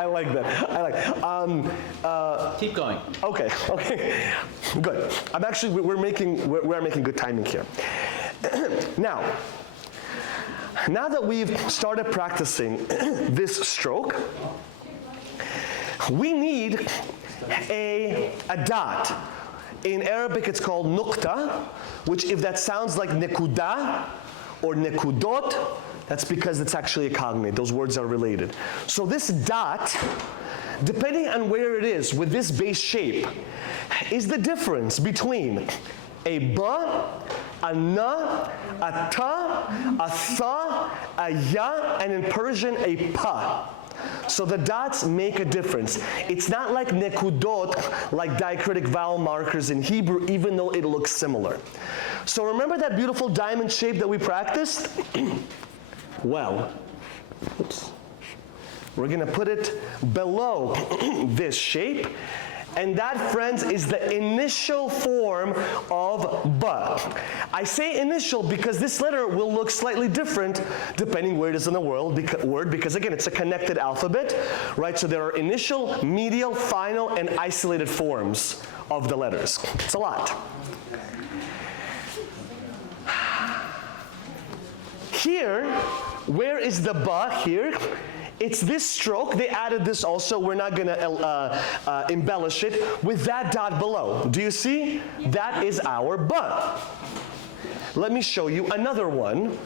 I like that. I like. Keep going. Okay. Good. We're making good timing here. Now that we've started practicing this stroke, we need a dot. In Arabic, it's called nukta, which if that sounds like nekuda or nekudot, that's because it's actually a cognate. Those words are related. So this dot, depending on where it is with this base shape, is the difference between a ba, a na, a ta, a tha, a ya, and in Persian, a pa. So the dots make a difference. It's not like nekudot, like diacritic vowel markers in Hebrew, even though it looks similar. So remember that beautiful diamond shape that we practiced? Well, we're going to put it below this shape. And that, friends, is the initial form of ba. I say initial because this letter will look slightly different depending where it is in the word, because again, it's a connected alphabet, right? So there are initial, medial, final, and isolated forms of the letters. It's a lot. Here, where is the ba here? It's this stroke. They added this also. We're not going to embellish it with that dot below. Do you see? That is our ba. Let me show you another one.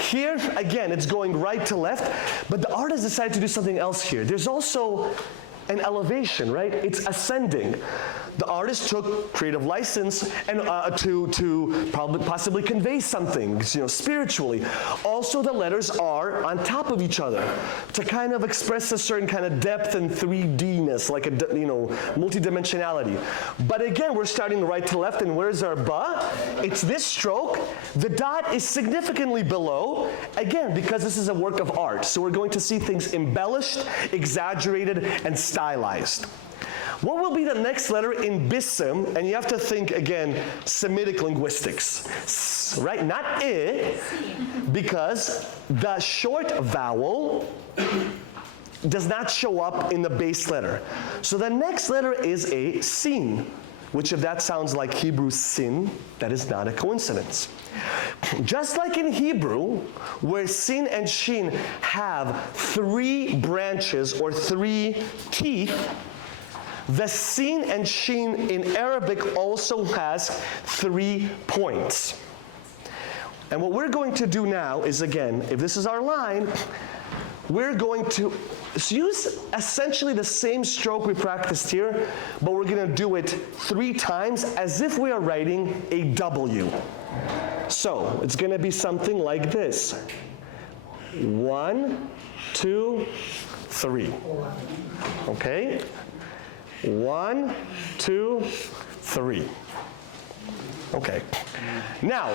Here, again, it's going right to left, but the artist decided to do something else here. There's also an elevation, right? It's ascending. The artist took creative license and to possibly convey something, spiritually. Also, the letters are on top of each other to kind of express a certain kind of depth and 3D-ness, like multidimensionality. But again, we're starting right to left, and where's our ba? It's this stroke. The dot is significantly below, again, because this is a work of art. So we're going to see things embellished, exaggerated, and stylized. What will be the next letter in Bissim? And you have to think, again, Semitic linguistics, right? Not I, because the short vowel does not show up in the base letter. So the next letter is a sin, which if that sounds like Hebrew sin, that is not a coincidence. Just like in Hebrew, where sin and shin have 3 branches or 3 teeth, the sin and shin in Arabic also has 3 points. And what we're going to do now is, again, if this is our line, we're going to use essentially the same stroke we practiced here, but we're going to do it 3 times as if we are writing a W. So it's going to be something like this. 1, 2, 3. Okay? 1, 2, 3. Okay. Now,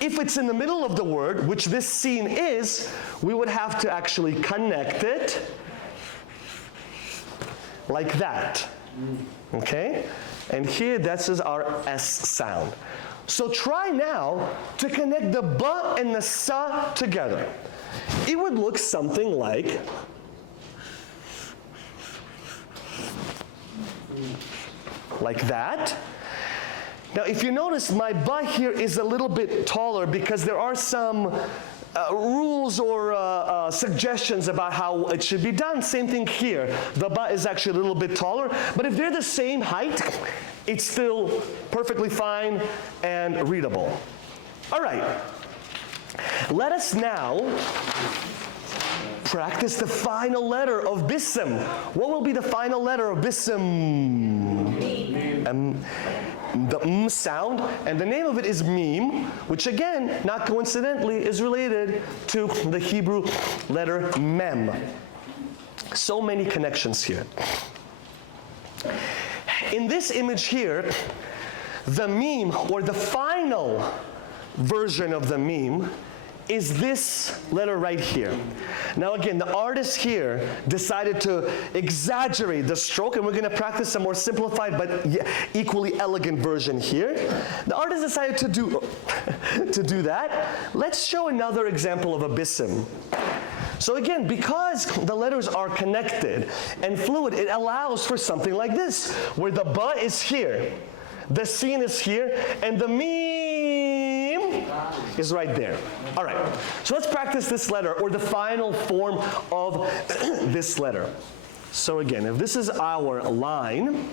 if it's in the middle of the word, which this scene is, we would have to actually connect it like that. Okay? And here, this is our S sound. So try now to connect the ba and the sa together. It would look something like like that. Now, if you notice, my ba here is a little bit taller because there are some rules or suggestions about how it should be done. Same thing here. The ba is actually a little bit taller, but if they're the same height, it's still perfectly fine and readable. All right. Let us now practice the final letter of Bism. What will be the final letter of Bism? The M sound, and the name of it is Mim, which again, not coincidentally, is related to the Hebrew letter Mem. So many connections here. In this image here, the Mim, or the final version of the Mim, is this letter right here. Now again, the artist here decided to exaggerate the stroke, and we're going to practice a more simplified but equally elegant version here. The artist decided to do that. Let's show another example of a Bism. So again, because the letters are connected and fluid, it allows for something like this, where the ba is here, the sin is here, and the mim is right there. All right, so let's practice this letter, or the final form of this letter. So again, if this is our line,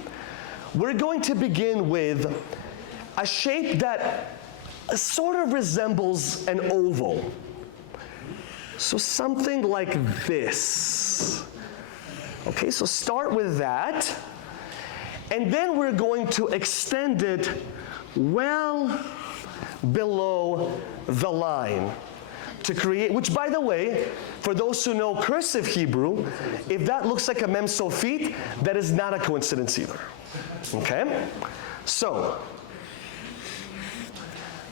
we're going to begin with a shape that sort of resembles an oval. So something like this. Okay, so start with that. And then we're going to extend it well below the line to create, which by the way, for those who know cursive Hebrew, if that looks like a mem sofit, that is not a coincidence either. Okay? So,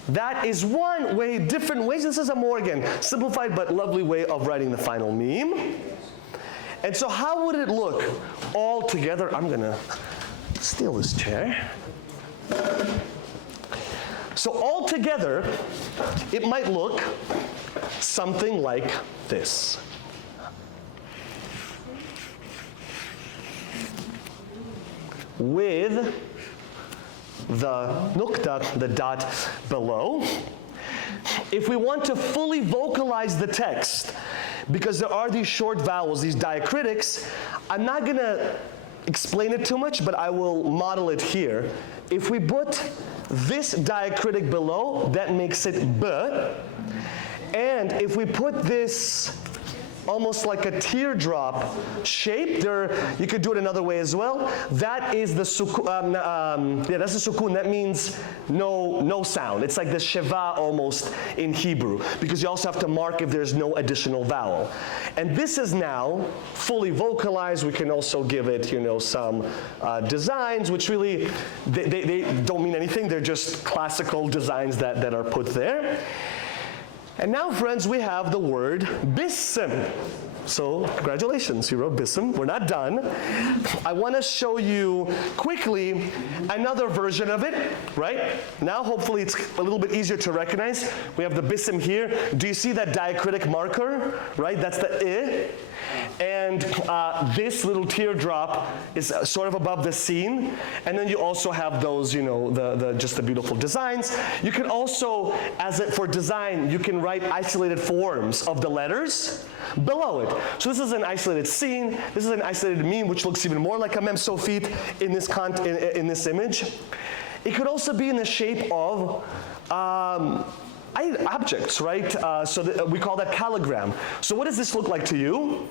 that is one way, different ways. This is a more, again, simplified but lovely way of writing the final meme. And so how would it look all together? I'm gonna steal this chair. So all together, it might look something like this. With the nukta, the dot below. If we want to fully vocalize the text, because there are these short vowels, these diacritics, I'm not going to explain it too much, but I will model it here. If we put this diacritic below, that makes it b. And if we put this almost like a teardrop shape, you could do it another way as well. That is the sukun, that's the sukun. That means no sound. It's like the sheva almost in Hebrew, because you also have to mark if there's no additional vowel. And this is now fully vocalized. We can also give it, some designs, which really, they don't mean anything. They're just classical designs that are put there. And now, friends, we have the word Bism. So, congratulations, you wrote Bism. We're not done. I want to show you quickly another version of it, right? Now, hopefully, it's a little bit easier to recognize. We have the Bism here. Do you see that diacritic marker, right? That's the I. And this little teardrop is sort of above the scene. And then you also have those, just the beautiful designs. You can also, for design, you can write isolated forms of the letters below it. So this is an isolated scene. This is an isolated meme, which looks even more like a mem sofit in this image. It could also be in the shape of objects, right? So we call that calligram. So what does this look like to you?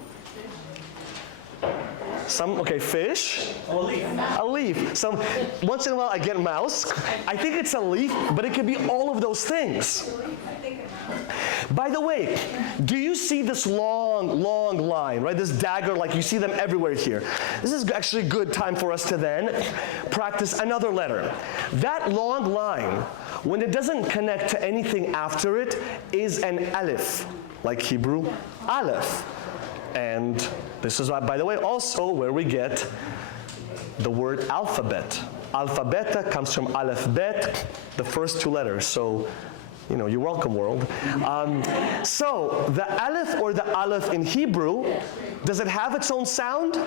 Fish. A leaf. Once in a while I get mouse. I think it's a leaf, but it could be all of those things. By the way, do you see this long line, right? This dagger, like you see them everywhere here. This is actually a good time for us to then practice another letter. That long line, when it doesn't connect to anything after it, is an aleph, like Hebrew aleph. And this is, by the way, also where we get the word alphabet. Alphabeta comes from aleph bet, the first two letters. So, you're welcome, world. So the aleph or the aleph in Hebrew, does it have its own sound?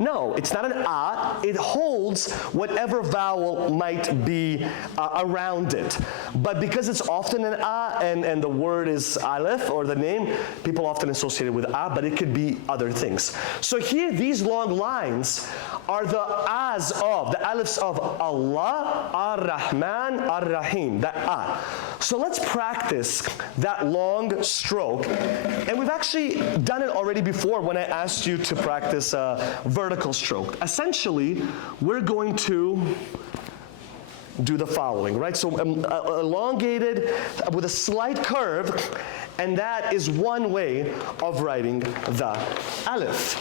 No, it's not an A. It holds whatever vowel might be around it. But because it's often an A and the word is Aleph, or the name, people often associate it with A, but it could be other things. So here, these long lines are the A's of, the Alephs of Allah, Ar-Rahman, Ar-Rahim, that A. So let's practice that long stroke. And we've actually done it already before when I asked you to practice a vertical stroke. Essentially, we're going to do the following, right? So elongated with a slight curve, and that is one way of writing the Aleph.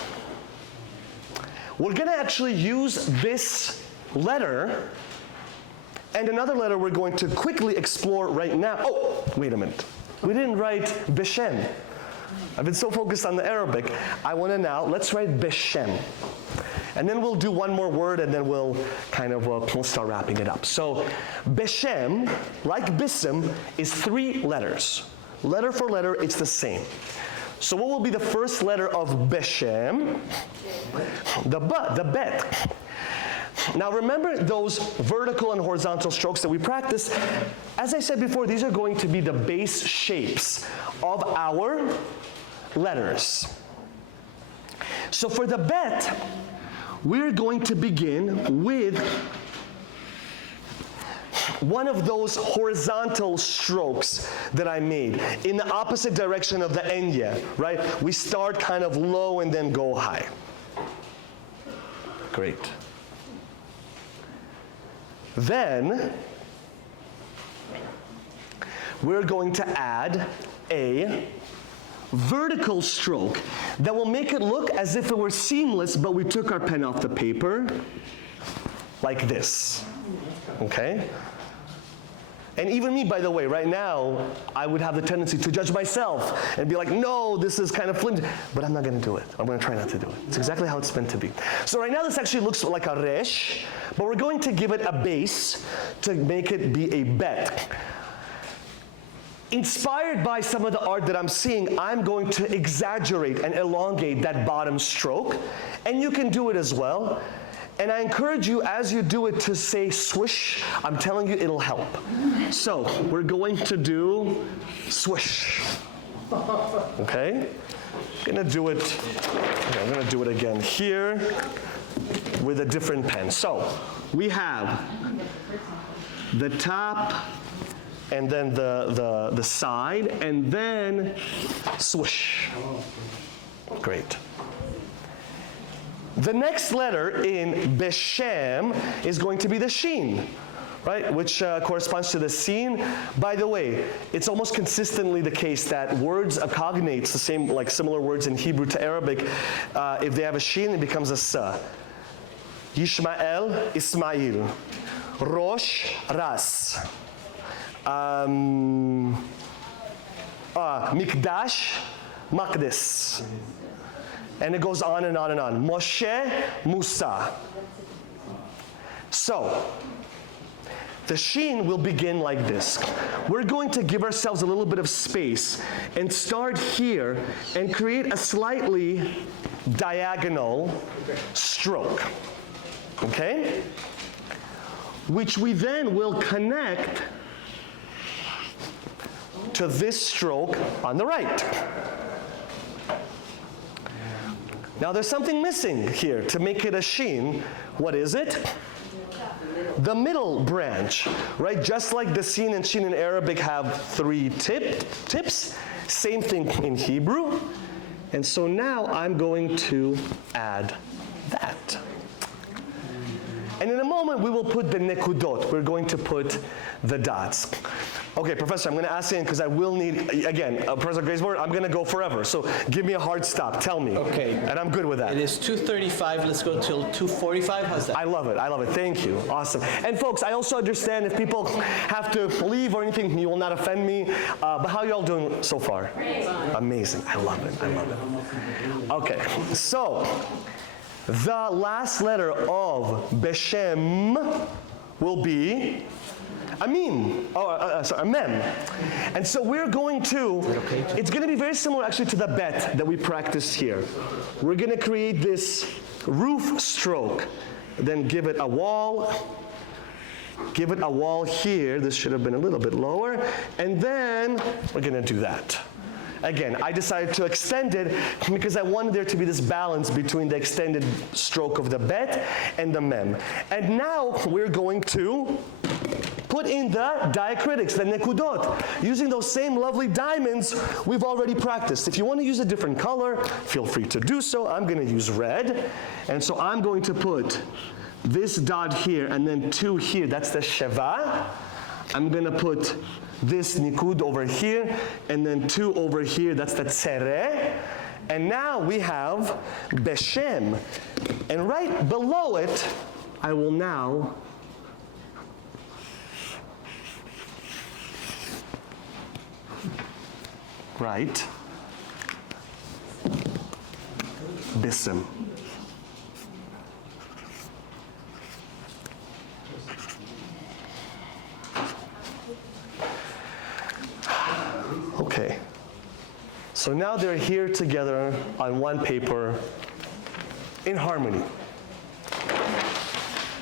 We're going to actually use this letter and another letter we're going to quickly explore right now. Oh, wait a minute. We didn't write Beshem. I've been so focused on the Arabic. I want to now, let's write Beshem. And then we'll do one more word, and then we'll kind of we'll start wrapping it up. So Beshem, like Bism, is 3 letters. Letter for letter, it's the same. So what will be the first letter of Beshem? The B, the Bet. Now remember those vertical and horizontal strokes that we practiced. As I said before, these are going to be the base shapes of our letters. So for the Bet, we're going to begin with one of those horizontal strokes that I made in the opposite direction of the Enya, right? We start kind of low and then go high. Great. Then we're going to add a vertical stroke that will make it look as if it were seamless, but we took our pen off the paper like this, okay? And even me, by the way, right now, I would have the tendency to judge myself and be like, no, this is kind of flimsy, but I'm not gonna do it. I'm gonna try not to do it. It's exactly how it's meant to be. So right now, this actually looks like a resh, but we're going to give it a base to make it be a bet. Inspired by some of the art that I'm seeing, I'm going to exaggerate and elongate that bottom stroke, and you can do it as well. And I encourage you, as you do it, to say swish. I'm telling you, it'll help. So we're going to do swish. Okay? I'm gonna do it again here with a different pen. So we have the top, and then the side, and then swish. Great. The next letter in Beshem is going to be the Shin, right? Which corresponds to the Sin. By the way, it's almost consistently the case that words, cognates, the same, like similar words in Hebrew to Arabic, if they have a Shin, it becomes a Sa. Yishmael, Ismail. Rosh, Ras. Mikdash, Maqdis. And it goes on and on and on. Moshe, Musa. So, the Shin will begin like this. We're going to give ourselves a little bit of space and start here and create a slightly diagonal stroke. Okay? Which we then will connect to this stroke on the right. Now there's something missing here to make it a Shin. What is it? The middle branch, right? Just like the Sin and Shin in Arabic have 3 tips, same thing in Hebrew. And so now I'm going to add that. And in a moment we will put the nekudot. We're going to put the dots. Okay, Professor, I'm going to ask you because I will need, again, Professor Graysword, I'm going to go forever. So give me a hard stop. Tell me. Okay. And I'm good with that. It is 2:35. Let's go till 2:45. How's that? I love it. I love it. Thank you. Awesome. And folks, I also understand if people have to leave or anything, you will not offend me. But how y'all doing so far? Amazing. I love it. I love it. Okay. So the last letter of Beshem will be Amin, sorry, Amem. And so we're going to, it's going to be very similar actually to the bet that we practiced here. We're going to create this roof stroke. Then give it a wall. Give it a wall here. This should have been a little bit lower. And then we're going to do that. Again, I decided to extend it because I wanted there to be this balance between the extended stroke of the bet and the mem. And now we're going to put in the diacritics, the nekudot, using those same lovely diamonds we've already practiced. If you want to use a different color, feel free to do so. I'm going to use red. And so I'm going to put this dot here and then 2 here. That's the sheva. I'm going to put this nikud over here and then 2 over here. That's the tzere. And now we have beshem. And right below it, I will now write bisim. Okay, so now they're here together on one paper in harmony.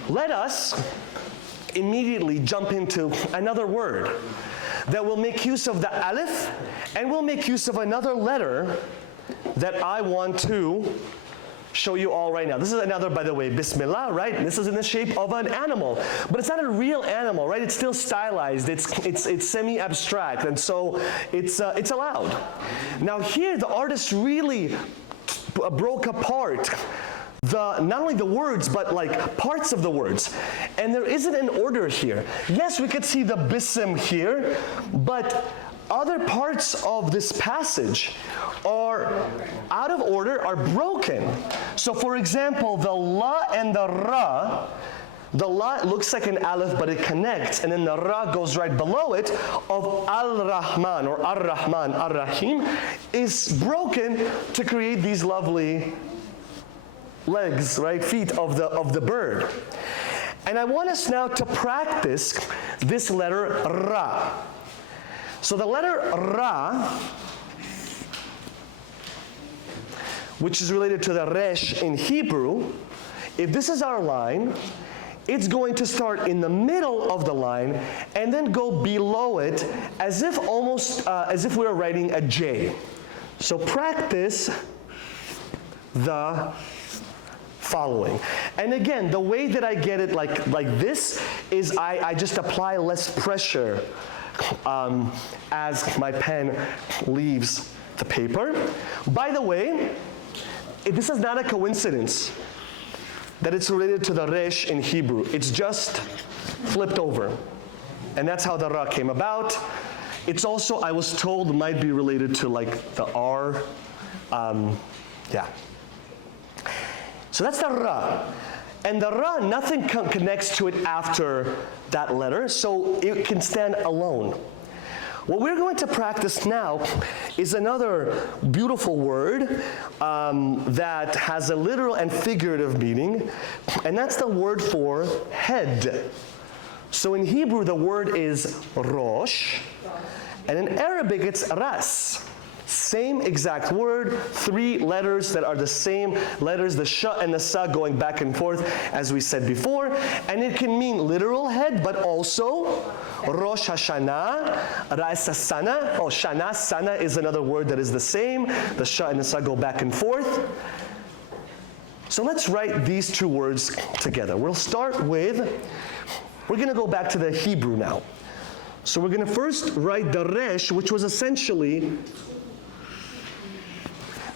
Let us immediately jump into another word that will make use of the aleph and will make use of another letter that I want to show you all right now. This is another, by the way, Bismillah, right? This is in the shape of an animal, but it's not a real animal, right? It's still stylized. It's semi-abstract, and so it's allowed. Now here, the artist really broke apart not only the words, but like parts of the words. And there isn't an order here. Yes, we could see the bisim here, but other parts of this passage are out of order, are broken. So for example, the la and the ra, the la looks like an aleph, but it connects, and then the ra goes right below it, of al-Rahman, or ar-Rahman, ar-Rahim, is broken to create these lovely legs, right, feet of the bird. And I want us now to practice this letter ra. So the letter ra, which is related to the resh in Hebrew, if this is our line, it's going to start in the middle of the line and then go below it as if we were writing a J. So practice the following. And again, the way that I get it like this is I just apply less pressure as my pen leaves the paper. By the way, this is not a coincidence that it's related to the resh in Hebrew. It's just flipped over. And that's how the ra came about. It's also, I was told, might be related to like the R. Yeah. So that's the ra. And the ra, nothing connects to it after that letter, so it can stand alone. What we're going to practice now is another beautiful word that has a literal and figurative meaning, and that's the word for head. So in Hebrew, the word is rosh, and in Arabic, it's ras. Same exact word, 3 letters that are the same letters, the sh and the sa going back and forth, as we said before. And it can mean literal head, but also Rosh Hashanah, Ras Hasana. Oh, Shana, Sana is another word that is the same. The sh and the sa go back and forth. So let's write these 2 words together. We'll start with, we're going to go back to the Hebrew now. So we're going to first write the resh, which was essentially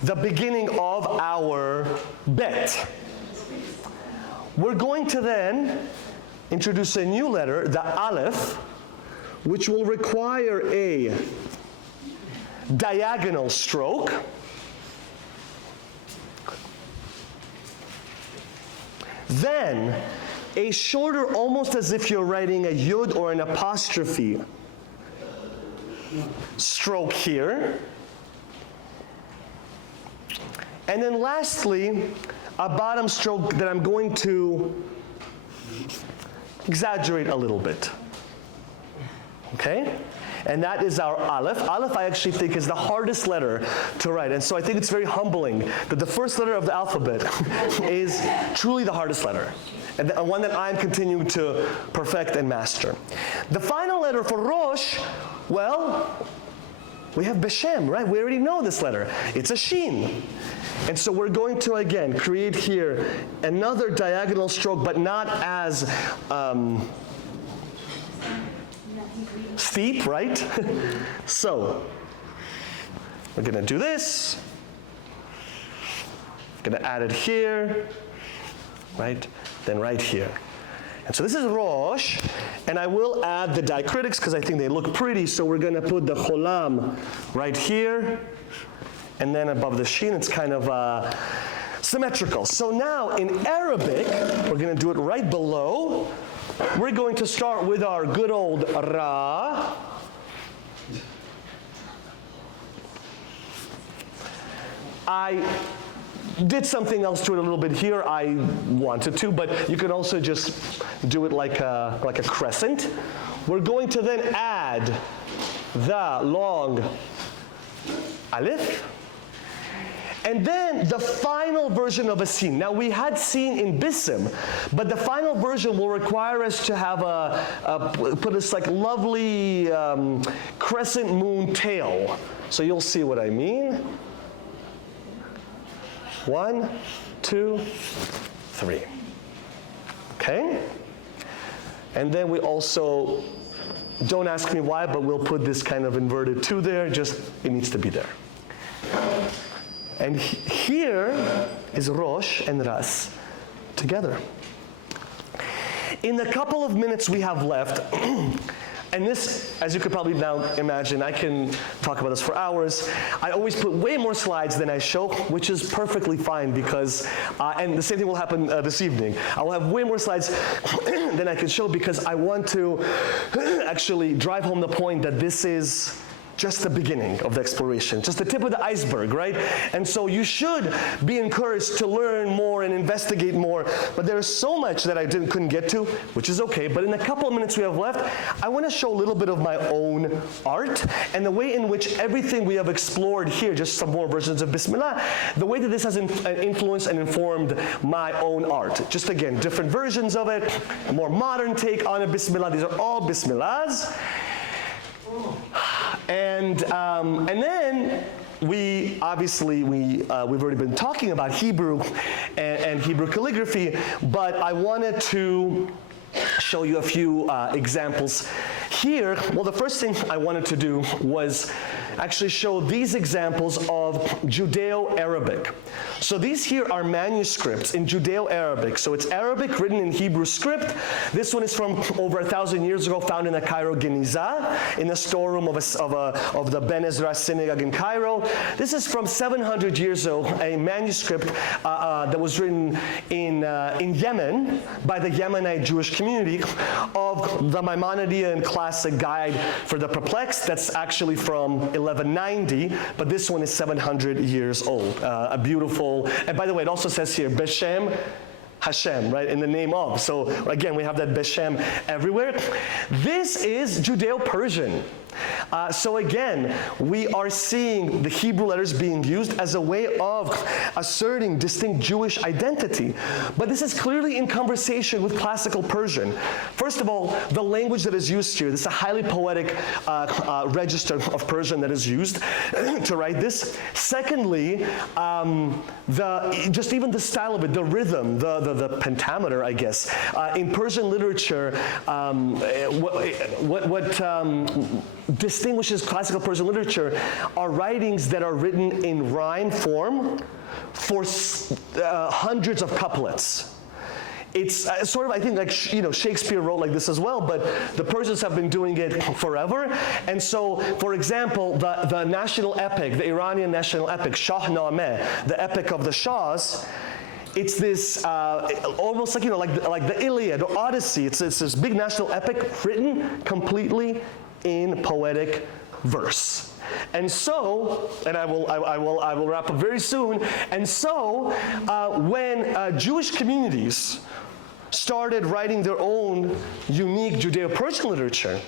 the beginning of our bet. We're going to then introduce a new letter, the aleph, which will require a diagonal stroke. Then a shorter, almost as if you're writing a yud or an apostrophe stroke here. And then lastly, a bottom stroke that I'm going to exaggerate a little bit. Okay? and that is our Aleph. Aleph, I actually think, is the hardest letter to write, and so I think it's very humbling that the first letter of the alphabet is truly the hardest letter, and one that I'm continuing to perfect and master. The final letter for Rosh, well, we have Beshem, right? We already know this letter. It's a Shin. And so we're going to, again, create here another diagonal stroke, but not as steep, right? So we're going to do this. Going to add it here, right? Then right here. And so this is Rosh, and I will add the diacritics because I think they look pretty, so we're going to put the Cholam right here, and then above the Shin, it's kind of symmetrical. So now in Arabic, we're going to do it right below. We're going to start with our good old Ra. I did something else to it a little bit here. I wanted to, but you can also just do it like a crescent. We're going to then add the long Aleph. And then the final version of a sin. Now we had sin in Bisim, but the final version will require us to have put this like lovely crescent moon tail. So you'll see what I mean. 1, 2, 3. Okay? And then we also, don't ask me why, but we'll put this kind of inverted 2 there, just it needs to be there. And here is Rosh and Ras together. In the couple of minutes we have left, and this, as you could probably now imagine, I can talk about this for hours. I always put way more slides than I show, which is perfectly fine because, and the same thing will happen this evening. I will have way more slides than I can show because I want to actually drive home the point that this is just the beginning of the exploration, just the tip of the iceberg, right? And so you should be encouraged to learn more and investigate more, but there's so much that I couldn't get to, which is okay, but in the couple of minutes we have left, I want to show a little bit of my own art and the way in which everything we have explored here, just some more versions of Bismillah, the way that this has influenced and informed my own art. Just again, different versions of it, a more modern take on a Bismillah. These are all Bismillahs. And then we obviously we've already been talking about Hebrew and Hebrew calligraphy, but I wanted to show you a few examples here. Well, the first thing I wanted to do was actually show these examples of Judeo-Arabic. So these here are manuscripts in Judeo-Arabic. So it's Arabic written in Hebrew script. This one is from over 1,000 years ago, found in the Cairo Geniza, in the storeroom of the Ben Ezra synagogue in Cairo. This is from 700 years ago, a manuscript that was written in Yemen by the Yemenite Jewish community of the Maimonidean classic guide for the perplexed. That's actually from 1190, but this one is 700 years old. A beautiful, and by the way, it also says here, Beshem Hashem, right, in the name of. So again, we have that Beshem everywhere. This is Judeo-Persian. So again, we are seeing the Hebrew letters being used as a way of asserting distinct Jewish identity. But this is clearly in conversation with classical Persian. First of all, the language that is used here, this is a highly poetic register of Persian that is used to write this. Secondly, just even the style of it, the rhythm, the pentameter, I guess. In Persian literature, what distinguishes classical Persian literature are writings that are written in rhyme form for hundreds of couplets. It's sort of, I think, like, Shakespeare wrote like this as well, but the Persians have been doing it forever. And so, for example, the national epic, the Iranian national epic, Shahnameh, the epic of the Shahs, it's this almost like, like the Iliad or Odyssey. It's this big national epic written completely in poetic verse. And so, and I will wrap up very soon. And so, when Jewish communities started writing their own unique Judeo-Persian literature,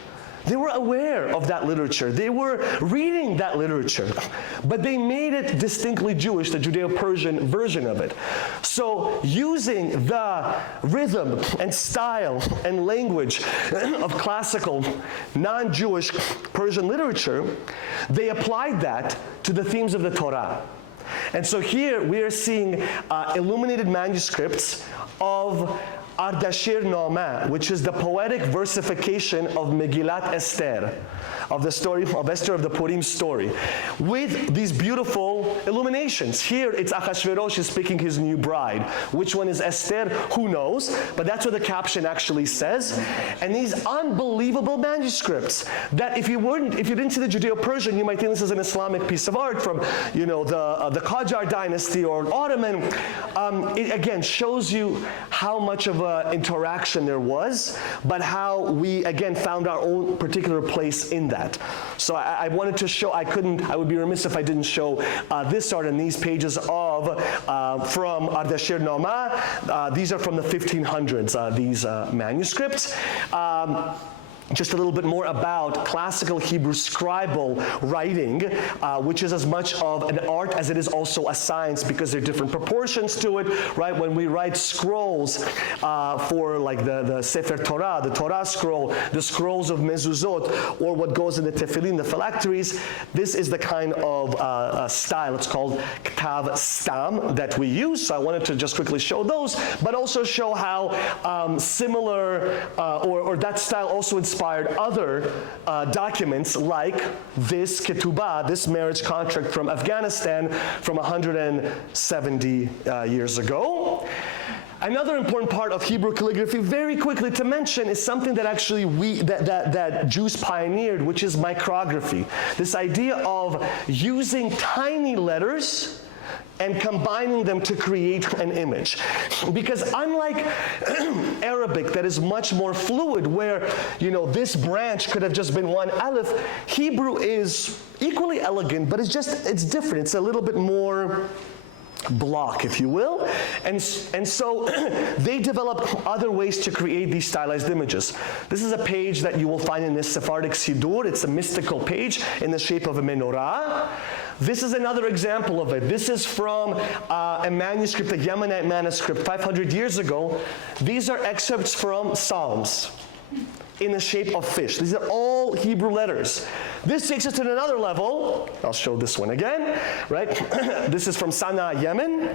They were aware of that literature. They were reading that literature, but they made it distinctly Jewish, the Judeo-Persian version of it. So using the rhythm and style and language of classical, non-Jewish Persian literature, they applied that to the themes of the Torah. And so here we are seeing illuminated manuscripts of Ardashir No'ama, which is the poetic versification of Megillat Esther, of the story of Esther, of the Purim story, with these beautiful illuminations. Here it's Achashverosh is picking his new bride. Which one is Esther? Who knows? But that's what the caption actually says. And these unbelievable manuscripts that if you didn't see the Judeo-Persian, you might think this is an Islamic piece of art from, you know, the Qajar dynasty or Ottoman. It again shows you how much of interaction there was, but how we again found our own particular place in that. So I wanted to show, I would be remiss if I didn't show this art in these pages of, from Ardashir No'ama. These are from the 1500s, these manuscripts. Just a little bit more about classical Hebrew scribal writing, which is as much of an art as it is also a science, because there are different proportions to it, right? When we write scrolls for like the Sefer Torah, the Torah scroll, the scrolls of mezuzot, or what goes in the tefillin, the phylacteries, this is the kind of style. It's called Ktav Stam that we use. So I wanted to just quickly show those, but also show how similar, or that style also inspired other documents like this ketubah, this marriage contract from Afghanistan from 170 years ago. Another important part of Hebrew calligraphy, very quickly to mention, is something that actually that Jews pioneered, which is micrography. This idea of using tiny letters and combining them to create an image. Because unlike Arabic, that is much more fluid, where, you know, this branch could have just been one aleph, Hebrew is equally elegant, but it's different. It's a little bit more block, if you will. And so they developed other ways to create these stylized images. This is a page that you will find in this Sephardic Siddur. It's a mystical page in the shape of a menorah. This is another example of it. This is from a manuscript, a Yemenite manuscript, 500 years ago. These are excerpts from Psalms in the shape of fish. These are all Hebrew letters. This takes us to another level. I'll show this one again, right? This is from Sana'a, Yemen.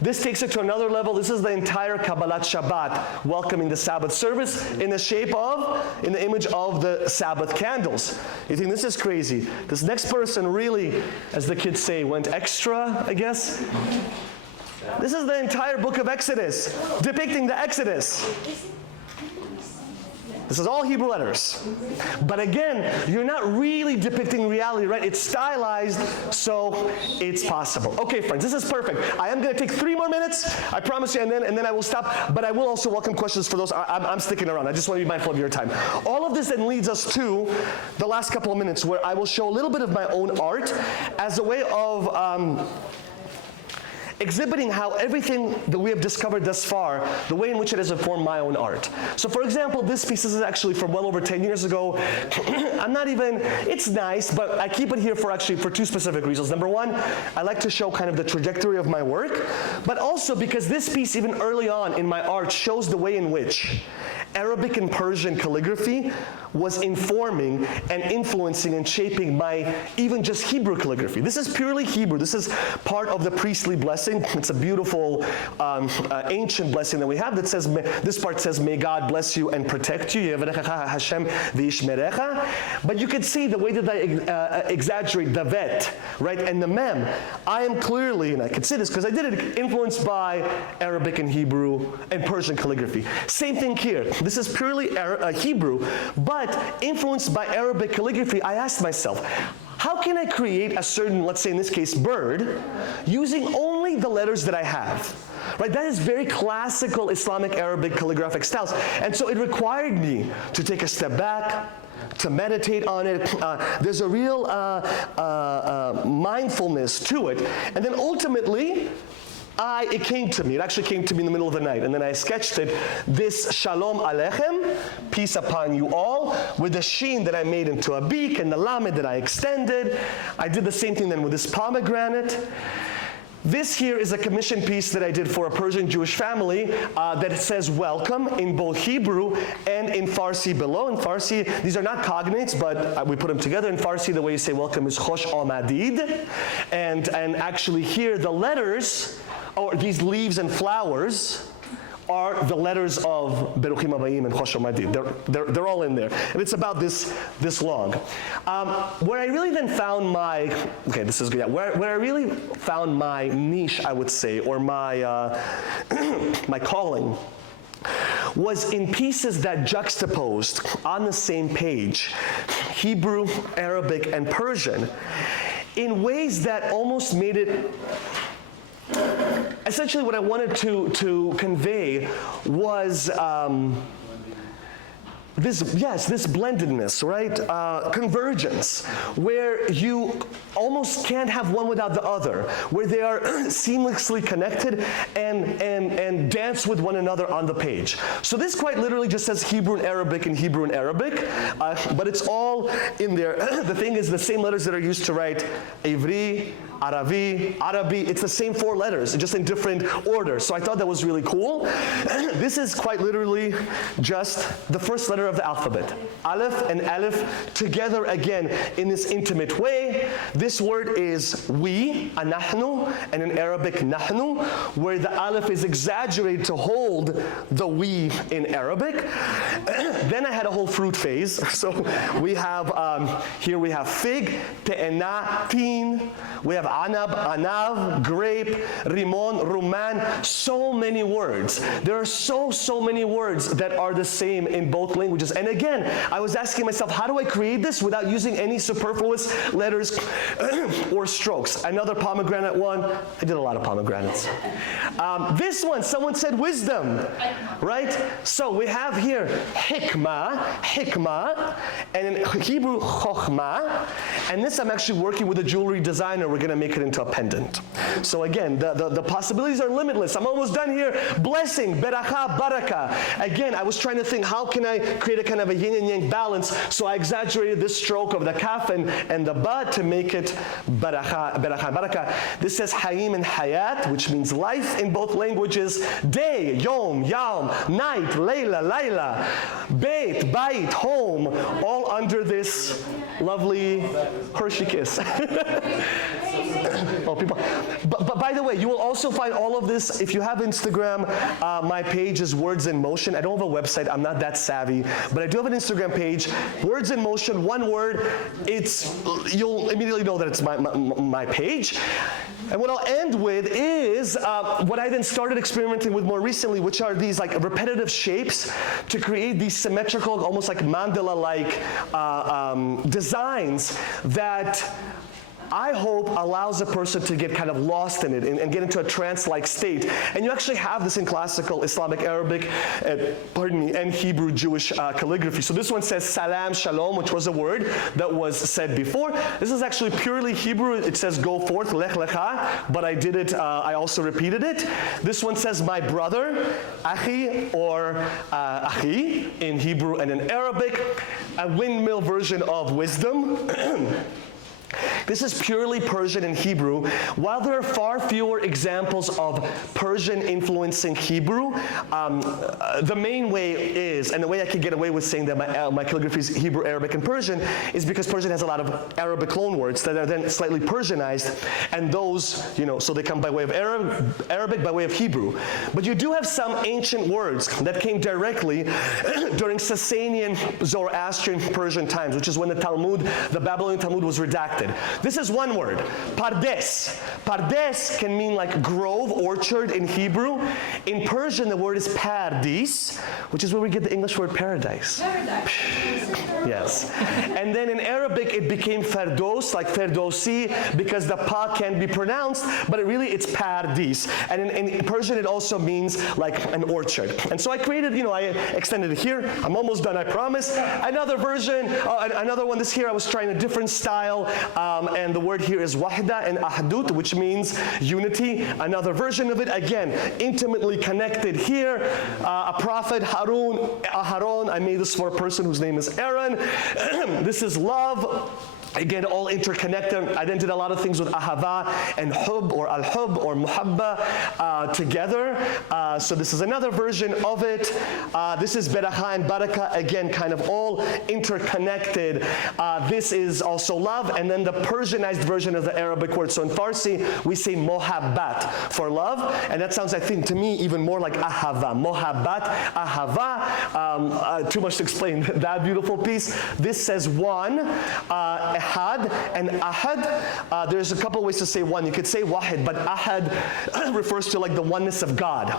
This takes it to another level. This is the entire Kabbalat Shabbat, welcoming the Sabbath service in the shape of, in the image of the Sabbath candles. You think this is crazy? This next person really, as the kids say, went extra, I guess. This is the entire book of Exodus, depicting the Exodus. This is all Hebrew letters. But again, you're not really depicting reality, right? It's stylized, so it's possible. Okay, friends, this is perfect. I am going to take 3 more minutes, I promise you, and then I will stop. But I will also welcome questions for those. I'm sticking around. I just want to be mindful of your time. All of this then leads us to the last couple of minutes, where I will show a little bit of my own art as a way of exhibiting how everything that we have discovered thus far, the way in which it has informed my own art. So for example, this piece is actually from well over 10 years ago. It's nice, but I keep it here for 2 specific reasons. Number one, I like to show kind of the trajectory of my work, but also because this piece, even early on in my art, shows the way in which Arabic and Persian calligraphy was informing and influencing and shaping my even just Hebrew calligraphy. This is purely Hebrew. This is part of the priestly blessing. It's a beautiful ancient blessing that we have that says, this part says, may God bless you and protect you. But you can see the way that I exaggerate the vet, right, and the mem. I am clearly, and I can say this because I did it, influenced by Arabic and Hebrew and Persian calligraphy. Same thing here. This is purely Hebrew, but influenced by Arabic calligraphy. I asked myself, how can I create a certain, let's say in this case, bird, using only the letters that I have? Right, that is very classical Islamic Arabic calligraphic styles. And so it required me to take a step back, to meditate on it. There's a real mindfulness to it. And then ultimately, it came to me. It actually came to me in the middle of the night. And then I sketched it. This Shalom Aleichem, peace upon you all, with the Shin that I made into a beak and the Lamed that I extended. I did the same thing then with this pomegranate. This here is a commission piece that I did for a Persian Jewish family that says welcome in both Hebrew and in Farsi below. In Farsi, these are not cognates, but we put them together. In Farsi, the way you say welcome is Khosh Amadid. And actually here, the letters, or these leaves and flowers, are the letters of Beruchim Abayim and Chosh Amadid. They're all in there. And it's about this long. Where I really then found my, okay, this is good. Yeah. Where I really found my niche, I would say, or my, my calling, was in pieces that juxtaposed on the same page Hebrew, Arabic, and Persian in ways that almost made it. Essentially what I wanted to convey was this blendedness, right? Convergence, where you almost can't have one without the other, where they are seamlessly connected and dance with one another on the page. So this quite literally just says Hebrew and Arabic and Hebrew and Arabic, but it's all in there. The thing is the same letters that are used to write Ivri, Arabi, it's the same 4 letters, just in different order. So I thought that was really cool. This is quite literally just the first letter of the alphabet. Aleph and Aleph together again in this intimate way. This word is we, anahnu, and in Arabic nahnu, where the Aleph is exaggerated to hold the we in Arabic. Then I had a whole fruit phase. So we have, here we have fig, te'ena, tin. We have anab, anav, grape, rimon, ruman, so many words. There are so many words that are the same in both languages. And again, I was asking myself, how do I create this without using any superfluous letters or strokes? Another pomegranate one. I did a lot of pomegranates. This one, someone said wisdom, right? So we have here hikmah, and in Hebrew, chokhmah. And this I'm actually working with a jewelry designer. We're going to make it into a pendant. So again, the possibilities are limitless. I'm almost done here. Blessing, beracha, baraka. Again, I was trying to think, how can I create a kind of a yin and yang balance? So I exaggerated this stroke of the kaf and the ba to make it beracha, baraka. This says hayim and hayat, which means life in both languages. Day, yom, yam, night, leila, laila. Beit, bait, home, all under this lovely Hershey kiss. Oh, people. But by the way, you will also find all of this, if you have Instagram, my page is Words in Motion. I don't have a website, I'm not that savvy, but I do have an Instagram page, Words in Motion, one word. You'll immediately know that it's my page. And what I'll end with is what I then started experimenting with more recently, which are these like repetitive shapes to create these symmetrical, almost like mandala-like designs that I hope allows a person to get kind of lost in it and get into a trance-like state. And you actually have this in classical Islamic Arabic, and Hebrew Jewish calligraphy. So this one says salam, shalom, which was a word that was said before. This is actually purely Hebrew. It says go forth, lech lecha, but I did it, I also repeated it. This one says my brother, achi, or achi, in Hebrew and in Arabic. A windmill version of wisdom. This is purely Persian and Hebrew. While there are far fewer examples of Persian influencing Hebrew, the main way is, and the way I can get away with saying that my calligraphy is Hebrew, Arabic, and Persian, is because Persian has a lot of Arabic loanwords that are then slightly Persianized, and those, so they come by way of Arabic, by way of Hebrew. But you do have some ancient words that came directly during Sasanian, Zoroastrian, Persian times, which is when the Babylonian Talmud was redacted. This is one word, pardes. Pardes can mean like grove, orchard in Hebrew. In Persian, the word is pardis, which is where we get the English word paradise. Paradise. Yes. And then in Arabic, it became ferdos, like ferdosi, because the pa can't be pronounced, but it's pardis. And in Persian, it also means like an orchard. And so I created, I extended it here. I'm almost done, I promise. Another version, another one, this here, I was trying a different style. and the word here is wahda and ahdut, which means unity. Another version of it, again, intimately connected here. A prophet, Haron, I made this for a person whose name is Aaron. This is love. Again, all interconnected. I then did a lot of things with ahava and hub or al-hub or muhabba together. So this is another version of it. This is beracha and baraka, again, kind of all interconnected. This is also love, and then the Persianized version of the Arabic word. So in Farsi, we say mohabbat for love, and that sounds, I think, to me, even more like ahava. Mohabbat, ahava. Too much to explain that beautiful piece. This says one, ahad, and ahad. There's a couple ways to say one. You could say wahid, but ahad refers to like the oneness of God.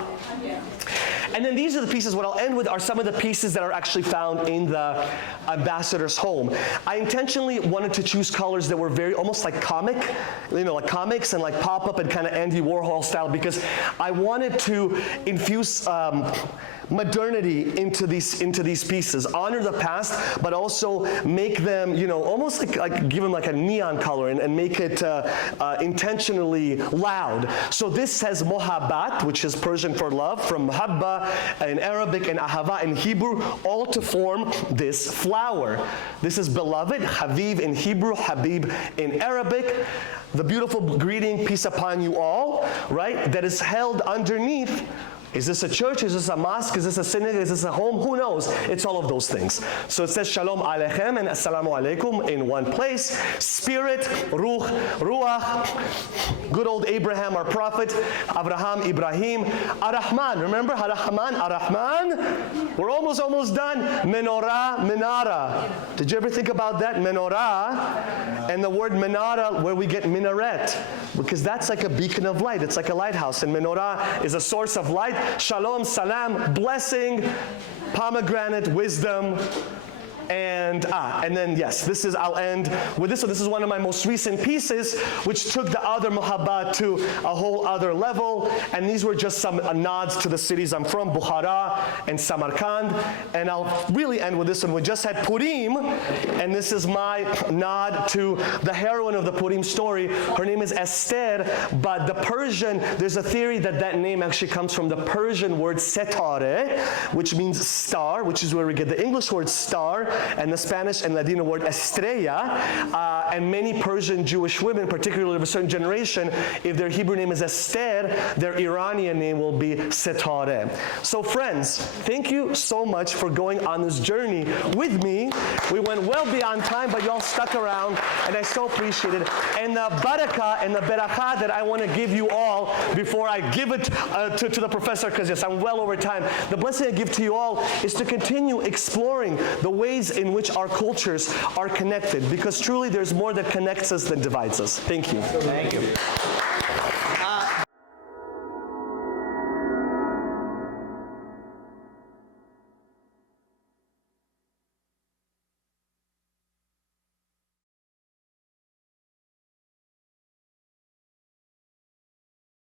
And then these are the pieces, what I'll end with are some of the pieces that are actually found in the ambassador's home. I intentionally wanted to choose colors that were very, almost like comic, like comics and like pop-up and kind of Andy Warhol style, because I wanted to infuse modernity into these pieces, honor the past, but also make them, almost like give them like a neon color and make it intentionally loud. So this says mohabbat, which is Persian for love, from muhabba in Arabic and ahava in Hebrew, all to form this flower. This is beloved, Haviv in Hebrew, Habib in Arabic. The beautiful greeting, peace upon you all, right, that is held underneath. Is this a church? Is this a mosque? Is this a synagogue? Is this a home? Who knows? It's all of those things. So it says Shalom Aleichem and Assalamu Alaikum in one place. Spirit, Ruch, Ruach, good old Abraham, our prophet, Abraham, Ibrahim, Ar-Rahman. Remember Ar-Rahman, Ar-Rahman? We're almost done. Menorah, Minara. Did you ever think about that? Menorah and the word Minara, where we get minaret, because that's like a beacon of light. It's like a lighthouse, and Menorah is a source of light. Shalom, salam, blessing, pomegranate, wisdom, and then yes, I'll end with this one. This is one of my most recent pieces, which took the other muhabbat to a whole other level. And these were just some nods to the cities I'm from, Bukhara and Samarkand. And I'll really end with this one. We just had Purim, and this is my nod to the heroine of the Purim story. Her name is Esther, but the Persian, there's a theory that name actually comes from the Persian word setare, which means star, which is where we get the English word star, and the Spanish and Ladino word estrella, and many Persian Jewish women, particularly of a certain generation, if their Hebrew name is Esther, their Iranian name will be Setare. So friends, thank you so much for going on this journey with me. We went well beyond time, but y'all stuck around, and I so appreciate it. And the barakah and the beracha that I want to give you all before I give it to the professor, because yes, I'm well over time. The blessing I give to you all is to continue exploring the ways in which our cultures are connected, because truly there's more that connects us than divides us. Thank you. Thank you.